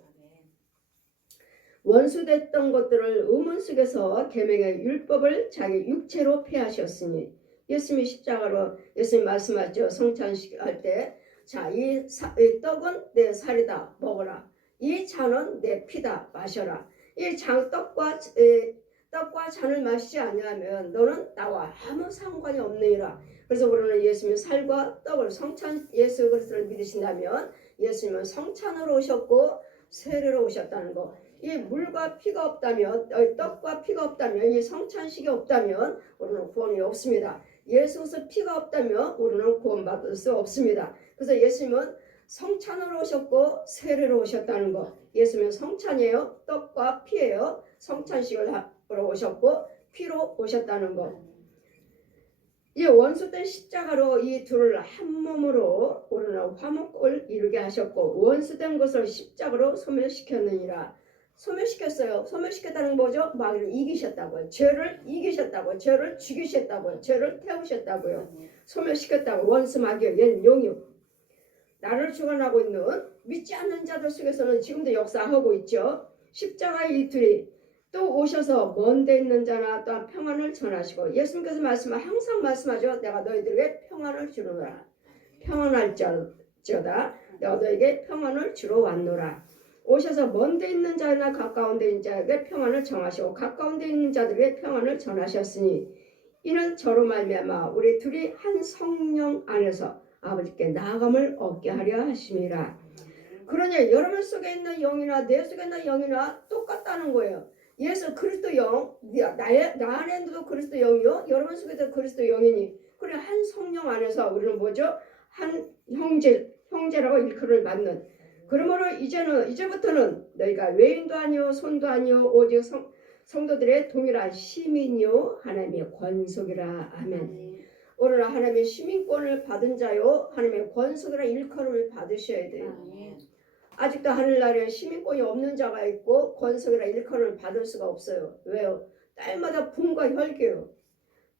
원수됐던 것들을 의문 속에서 계명의 율법을 자기 육체로 폐하셨으니 예수님이 십자가로 예수님 말씀하죠. 성찬식 할 때 이 떡은 내 살이다 먹어라. 이 잔은 내 피다 마셔라. 이 떡과 잔을 마시지 아니하면 너는 나와 아무 상관이 없느니라. 그래서 우리는 예수님의 살과 떡을 성찬 예수 그리스도를 믿으신다면 예수님은 성찬으로 오셨고 세례로 오셨다는 거. 이 물과 피가 없다면 떡과 피가 없다면 이 성찬식이 없다면 우리는 구원이 없습니다. 예수께서 피가 없다면 우리는 구원받을 수 없습니다. 그래서 예수님은 성찬으로 오셨고 세례로 오셨다는 거. 예수님은 성찬이에요. 떡과 피예요. 성찬식을 하러 오셨고 피로 오셨다는 거. 이 원수된 십자가로 이 둘을 한 몸으로 우리는 화목을 이루게 하셨고 원수된 것을 십자가로 소멸시켰느니라. 소멸시켰어요. 소멸시켰다는 건 뭐죠? 마귀를 이기셨다고요. 죄를 이기셨다고요. 죄를 죽이셨다고요. 죄를 태우셨다고요. 소멸시켰다고. 원수 마귀요. 얘는 용이요. 나를 주관하고 있는 믿지 않는 자들 속에서는 지금도 역사하고 있죠. 십자가의 이 둘이 또 오셔서 먼 데 있는 자나 또한 평안을 전하시고 예수님께서 항상 말씀하죠. 내가 너희들에게 평안을 주노라. 평안할지어다. 내가 너에게 평안을 주러 왔노라. 오셔서 먼 데 있는 자나 가까운 데 있는 자에게 평안을 정하시고 가까운 데 있는 자들에게 평안을 전하셨으니 이는 저로 말미암아 우리 둘이 한 성령 안에서 아버지께 나아감을 얻게 하려 하심이라. 그러니 여러분 속에 있는 영이나 내 속에 있는 영이나 똑같다는 거예요. 예수 그리스도 영, 나 안에도 그리스도 영이요, 여러분 속에도 그리스도 영이니, 그래 한 성령 안에서 우리는 뭐죠? 한 형제라고 일컬을 받는. 그러므로 이제부터는 너희가 외인도 아니요 손도 아니요 오직 성도들의 동일한 시민이요 하나님의 권속이라. 아멘. 오늘 하나님의 시민권을 받은 자요 하나님의 권속이라 일컬음을 받으셔야 돼요. 아직도 하늘나라에 시민권이 없는 자가 있고 권속이라 일컬음을 받을 수가 없어요. 왜요? 딸마다 붕과 혈기요.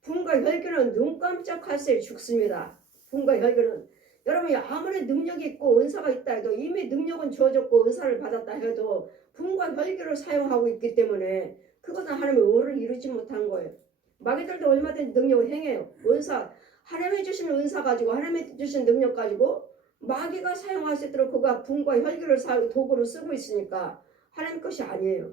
붕과 혈기는 눈 깜짝할 새에 죽습니다. 붕과 혈기는 여러분이 아무리 능력이 있고 은사가 있다 해도 이미 능력은 주어졌고 은사를 받았다 해도 붕과 혈기를 사용하고 있기 때문에 그것은 하나님의 의를 이루지 못한 거예요. 마귀들도 얼마든지 능력을 행해요. 은사, 하나님이 주시는 은사 가지고 하나님이 주신 능력 가지고 마귀가 사용할 수 있도록 그가 붕과 혈기를 도구로 쓰고 있으니까 하나님 것이 아니에요.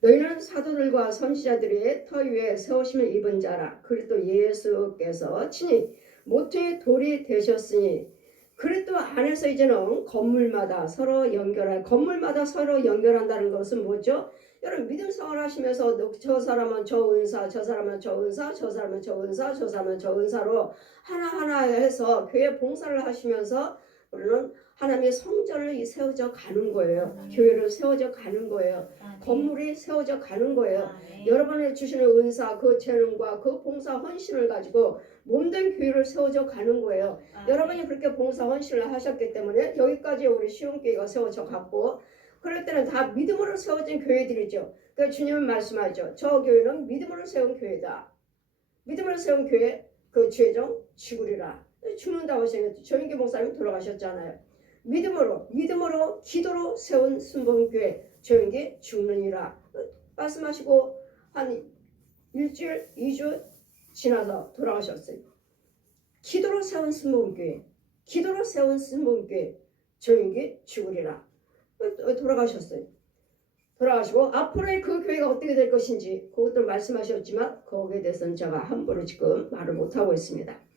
너희는 사도들과 선지자들의 터 위에 세우심을 입은 자라. 그리스도 예수께서 친히 모퉁이 돌이 되셨으니 그리스도 안에서 이제는 건물마다 서로 연결한다는 것은 뭐죠? 여러분 믿음 생활 하시면서 저 사람은 저 은사, 저 사람은 저 은사, 저 사람은 저 은사, 저 사람은 저 은사로 하나하나 해서 교회 봉사를 하시면서 우리는 하나님의 성전을 세워져 가는 거예요. 교회를 세워져 가는 거예요. 건물이 세워져 가는 거예요. 여러분이 주시는 은사, 그 재능과 그 봉사 헌신을 가지고 몸된 교회를 세워져 가는 거예요. 여러분이 그렇게 봉사 헌신을 하셨기 때문에 여기까지 우리 시온교회가 세워져 갔고 그럴 때는 다 믿음으로 세워진 교회들이죠. 그러니까 주님은 말씀하죠. 저 교회는 믿음으로 세운 교회다. 믿음으로 세운 교회 그 죄종 죽으리라. 죽는다고 하시면 조인기 목사님 돌아가셨잖아요. 믿음으로 기도로 세운 순복음교회 조인기 죽느니라 말씀하시고 한 일주일 2주 지나서 돌아가셨어요. 기도로 세운 순복음교회 조인기 죽으리라 돌아가셨어요. 돌아가시고 앞으로의 그 교회가 어떻게 될 것인지 그것도 말씀하셨지만 거기에 대해서는 제가 함부로 지금 말을 못하고 있습니다.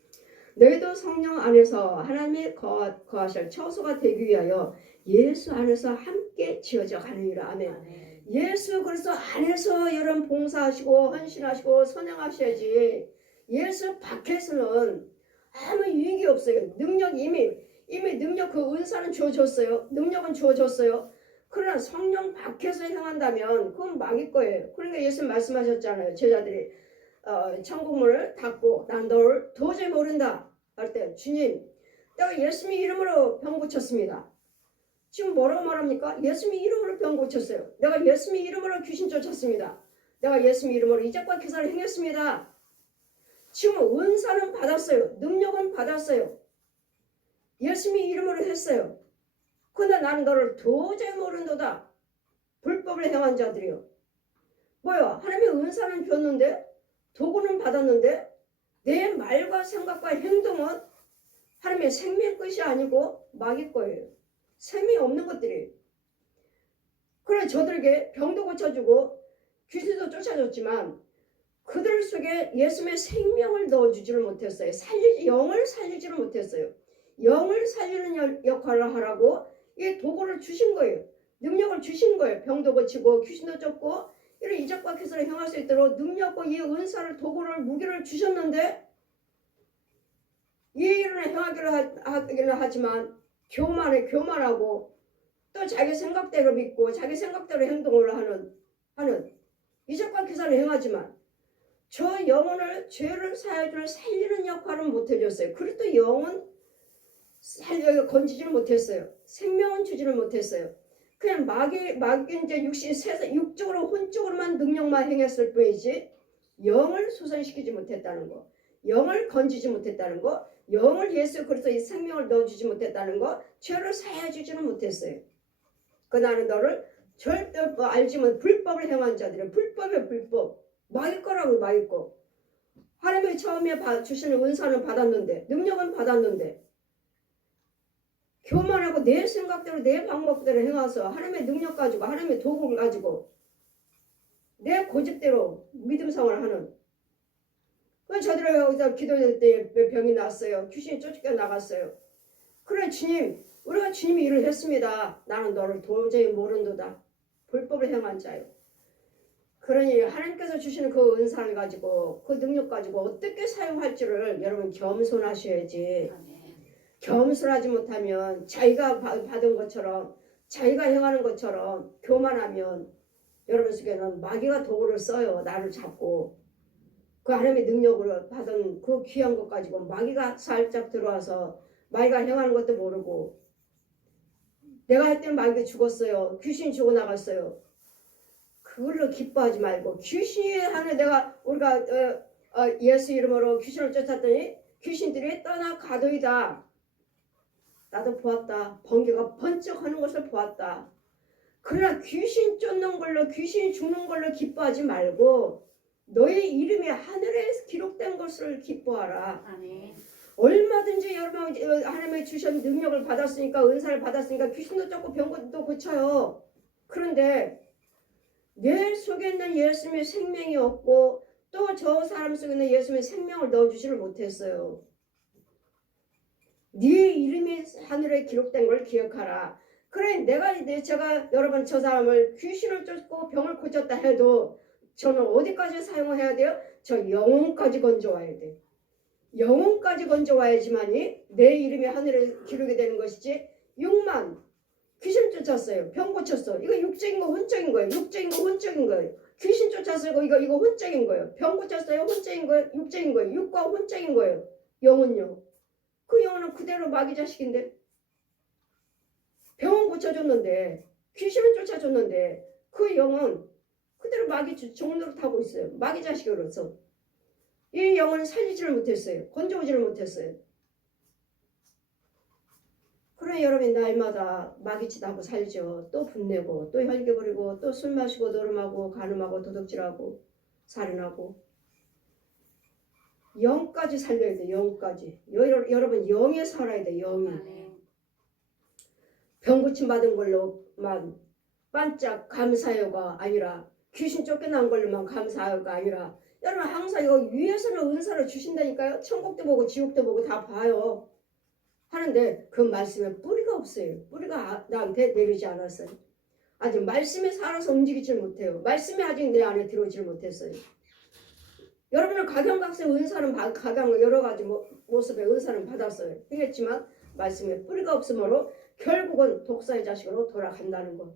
너희도 성령 안에서 하나님의 거하실 처소가 되기 위하여 예수 안에서 함께 지어져 가느니라. 아멘. 예수 그리스도 안에서 여러분 봉사하시고 헌신하시고 선행하셔야지 예수 밖에서는 아무 유익이 없어요. 능력 이미 능력 그 은사는 주어졌어요. 능력은 주어졌어요. 그러나 성령 밖에서 행한다면 그건 막일 거예요. 그러니까 예수님 말씀하셨잖아요. 제자들이 천국문을 닫고 난 너를 도저히 모른다 할 때 주님 내가 예수님 이름으로 병 고쳤습니다. 지금 뭐라고 말합니까? 예수님 이름으로 병 고쳤어요. 내가 예수님 이름으로 귀신 쫓았습니다. 내가 예수님 이름으로 이적과 기사를 행했습니다. 지금 은사는 받았어요. 능력은 받았어요. 예수님 이름으로 했어요. 근데 나는 너를 도저히 모른도다. 불법을 행한 자들이요. 뭐야? 하나님의 은사는 줬는데 도구는 받았는데 내 말과 생각과 행동은 하나님의 생명의 것이 아니고 막일 거예요. 생명이 없는 것들이. 그래 저들에게 병도 고쳐주고 귀신도 쫓아줬지만 그들 속에 예수님의 생명을 넣어주지를 못했어요. 영을 살리지를 못했어요. 영을 살리는 역할을 하라고 이 도구를 주신 거예요. 능력을 주신 거예요. 병도 고치고 귀신도 쫓고 이런 이적과 기사를 행할 수 있도록 능력과 이 은사를 도구를 무기를 주셨는데 이 일을 행하기를 하지만 교만하고 또 자기 생각대로 믿고 자기 생각대로 행동을 하는 이적과 기사를 행하지만 저 영혼을 죄를 사하여 살리는 역할은 못해줬어요. 그리고 또 영은 건지지를 못했어요. 생명은 주지를 못했어요. 그냥 막이 이제 육적으로 혼적으로만 능력만 행했을 뿐이지 영을 소선시키지 못했다는 거, 영을 건지지 못했다는 거, 영을 예수 그리스도의 생명을 넣어주지 못했다는 거, 죄를 사해주지는 못했어요. 그 나는 너를 절대 알지만 불법을 행한 자들은 불법의 불법 막일 거라고 막일 거. 하나님이 처음에 주시는 은사는 받았는데 능력은 받았는데 교만하고 내 생각대로 내 방법대로 행해서 하나님의 능력 가지고 하나님의 도구를 가지고 내 고집대로 믿음 생활을 하는 저들이 여기서 기도할 때 병이 났어요. 귀신이 쫓겨 나갔어요. 그래 주님 우리가 주님이 일을 했습니다. 나는 너를 도저히 모른도다. 불법을 행한 자요. 그러니 하나님께서 주시는 그 은사를 가지고 그 능력 가지고 어떻게 사용할지를 여러분 겸손하셔야지. 겸손하지 못하면 자기가 받은 것처럼 자기가 행하는 것처럼 교만하면 여러분 속에는 마귀가 도구를 써요. 나를 잡고 그 하나님의 능력으로 받은 그 귀한 것 가지고 마귀가 살짝 들어와서 마귀가 행하는 것도 모르고 내가 할 때는 마귀가 죽었어요. 귀신이 죽어나갔어요. 그걸로 기뻐하지 말고 귀신이 하는 우리가 예수 이름으로 귀신을 쫓았더니 귀신들이 떠나가도이다. 나도 보았다. 번개가 번쩍하는 것을 보았다. 그러나 귀신 쫓는 걸로 귀신이 죽는 걸로 기뻐하지 말고 너의 이름이 하늘에 기록된 것을 기뻐하라. 아멘. 얼마든지 여러분 하나님의 주신 능력을 받았으니까 은사를 받았으니까 귀신도 쫓고 병도 고쳐요. 그런데 내 속에 있는 예수님의 생명이 없고 또 저 사람 속에 있는 예수님의 생명을 넣어주지를 못했어요. 네 이름이 하늘에 기록된 걸 기억하라. 그래 제가 여러분 저 사람을 귀신을 쫓고 병을 고쳤다 해도 저는 어디까지 사용해야 돼요? 저 영혼까지 건져와야 돼. 영혼까지 건져와야지만이 내 이름이 하늘에 기록이 되는 것이지. 6만 귀신 쫓았어요. 병 고쳤어. 이거 육적인 거 혼적인 거예요. 육적인 거 혼적인 거예요. 귀신 쫓았어요. 이거 혼적인 거예요. 병 고쳤어요. 혼적인 거예요. 육적인 거예요. 육과 혼적인 거예요. 영혼요. 그 영혼은 그대로 마귀 자식인데 병은 고쳐줬는데 귀신은 쫓아줬는데 그 영혼 그대로 마귀 종로로 타고 있어요. 마귀 자식으로서 이 영혼은 살리지를 못했어요. 건져오지를 못했어요. 그래 여러분이 날마다 마귀짓 하고 살죠. 또 분내고 또 혈기부리고 또 술 마시고 노름하고 간음하고 도둑질하고 살인하고 영까지 살려야 돼. 영까지. 여러분 영에 살아야 돼. 영에. 병 고침 받은 걸로만 반짝 감사해요가 아니라 귀신 쫓겨난 걸로만 감사해요가 아니라 여러분 항상 이거 위에서는 은사를 주신다니까요. 천국도 보고 지옥도 보고 다 봐요. 하는데 그 말씀에 뿌리가 없어요. 뿌리가 나한테 내리지 않았어요. 아직 말씀에 살아서 움직이질 못해요. 말씀이 아직 내 안에 들어오질 못했어요. 여러분은 각양각색 은사는 각양 여러 가지 모습의 은사는 받았어요. 했지만 말씀에 뿌리가 없으므로 결국은 독사의 자식으로 돌아간다는 거.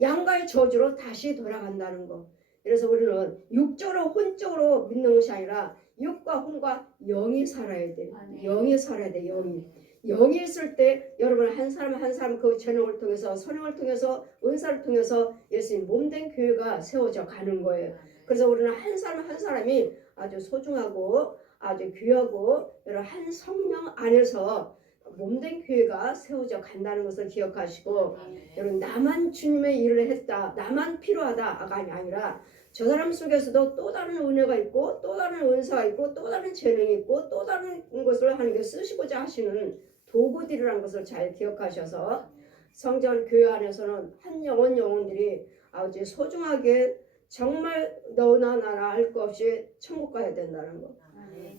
양가의 저주로 다시 돌아간다는 거. 그래서 우리는 육적으로 혼적으로 믿는 것이 아니라 육과 혼과 영이 살아야 돼. 영이 살아야 돼. 영이. 영이 있을 때 여러분 한 사람 한 사람 그 재능을 통해서 선행을 통해서 은사를 통해서 예수님 몸된 교회가 세워져 가는 거예요. 그래서 우리는 한 사람 한 사람이 아주 소중하고 아주 귀하고 여러분 한 성령 안에서 몸된 교회가 세워져 간다는 것을 기억하시고 여러분 나만 주님의 일을 했다. 나만 필요하다가 아니라 저 사람 속에서도 또 다른 은혜가 있고 또 다른 은사가 있고 또 다른 재능이 있고 또 다른 것을 하나님께 쓰시고자 하시는 도구들이라는 것을 잘 기억하셔서 성전 교회 안에서는 한 영혼들이 아주 소중하게 정말 너나 나나 할 것 없이 천국 가야 된다는 것.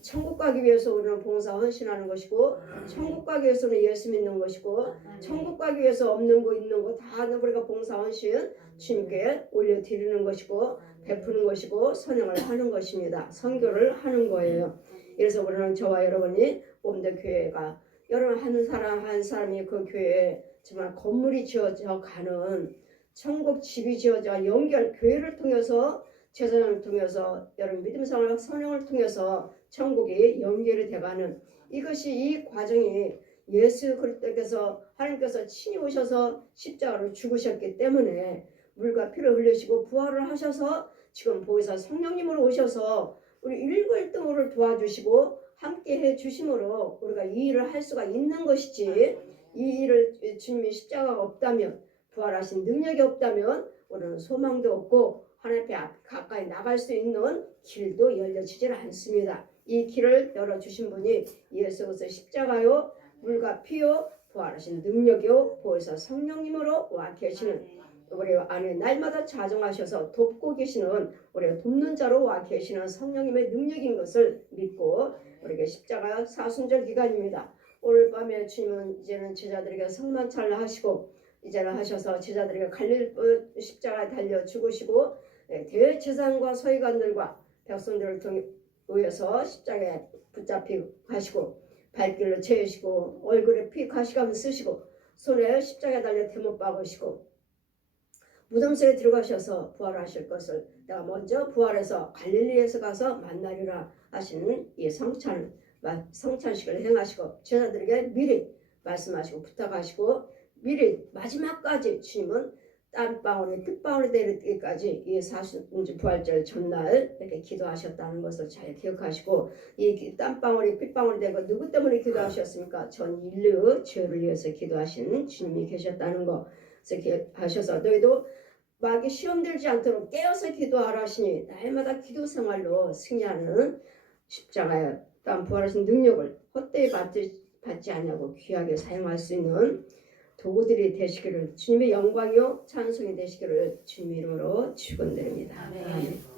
천국 가기 위해서 우리는 봉사 헌신하는 것이고 천국 가기 위해서는 예수 믿는 것이고 천국 가기 위해서 없는 거 있는 거 다 우리가 봉사 헌신 주님께 올려드리는 것이고 베푸는 것이고 선행을 하는 것입니다. 선교를 하는 거예요. 그래서 우리는 저와 여러분이 몸된 교회가 여러분 한 사람 한 사람이 그 교회에 정말 건물이 지어져 가는 천국 집이 지어져 연결 교회를 통해서 제사장을 통해서 여러분 믿음 생활 선행을 통해서 천국이 연결이 돼가는 이것이 이 과정이 예수 그리스도께서 하나님께서 친히 오셔서 십자가로 죽으셨기 때문에 물과 피를 흘리시고 부활을 하셔서 지금 보혜사 성령님으로 오셔서 우리 일거일등을 도와주시고 함께 해주심으로 우리가 이 일을 할 수가 있는 것이지 이 일을 주님의 십자가가 없다면 부활하신 능력이 없다면 우리는 소망도 없고 하나님 앞에 가까이 나갈 수 있는 길도 열려지질 않습니다. 이 길을 열어주신 분이 예수 그리스도 십자가요 물과 피요 부활하신 능력이요 보혜사 성령님으로 와 계시는 우리 안에 날마다 자정하셔서 돕고 계시는 우리가 돕는 자로 와 계시는 성령님의 능력인 것을 믿고 우리에게 십자가 사순절 기간입니다. 오늘 밤에 주님은 이제는 제자들에게 성만찬을 하시고 이제는 하셔서 제자들에게 갈릴 십자가에 달려 죽으시고 대제사장과 서기관들과 백성들을 통해 의해서 십자가에 붙잡히고 가시고 발길로 채우시고 얼굴에 피 가시감 쓰시고 손에 십자가에 달려 대못 박으시고 무덤 속에 들어가셔서 부활하실 것을 내가 먼저 부활해서 갈릴리에서 가서 만나리라 하시는 이 성찬식을 행하시고 제자들에게 미리 말씀하시고 부탁하시고 미리 마지막까지 주님은 땀방울이 핏방울이 되기까지 이 사순절 부활절 전날 이렇게 기도하셨다는 것을 잘 기억하시고 이 땀방울이 핏방울이 되고 누구 때문에 기도하셨습니까? 전 인류 죄를 위해서 기도하시는 주님이 계셨다는 거 하셔서 너희도 마귀 시험 들지 않도록 깨어서 기도하라 하시니 날마다 기도 생활로 승리하는 십자가에 땀 부활하신 능력을 헛되이 받지 않냐고 귀하게 사용할 수 있는 도구들이 되시기를 주님의 영광이요 찬송이 되시기를 주님 이름으로 축원드립니다. 아멘. 아멘.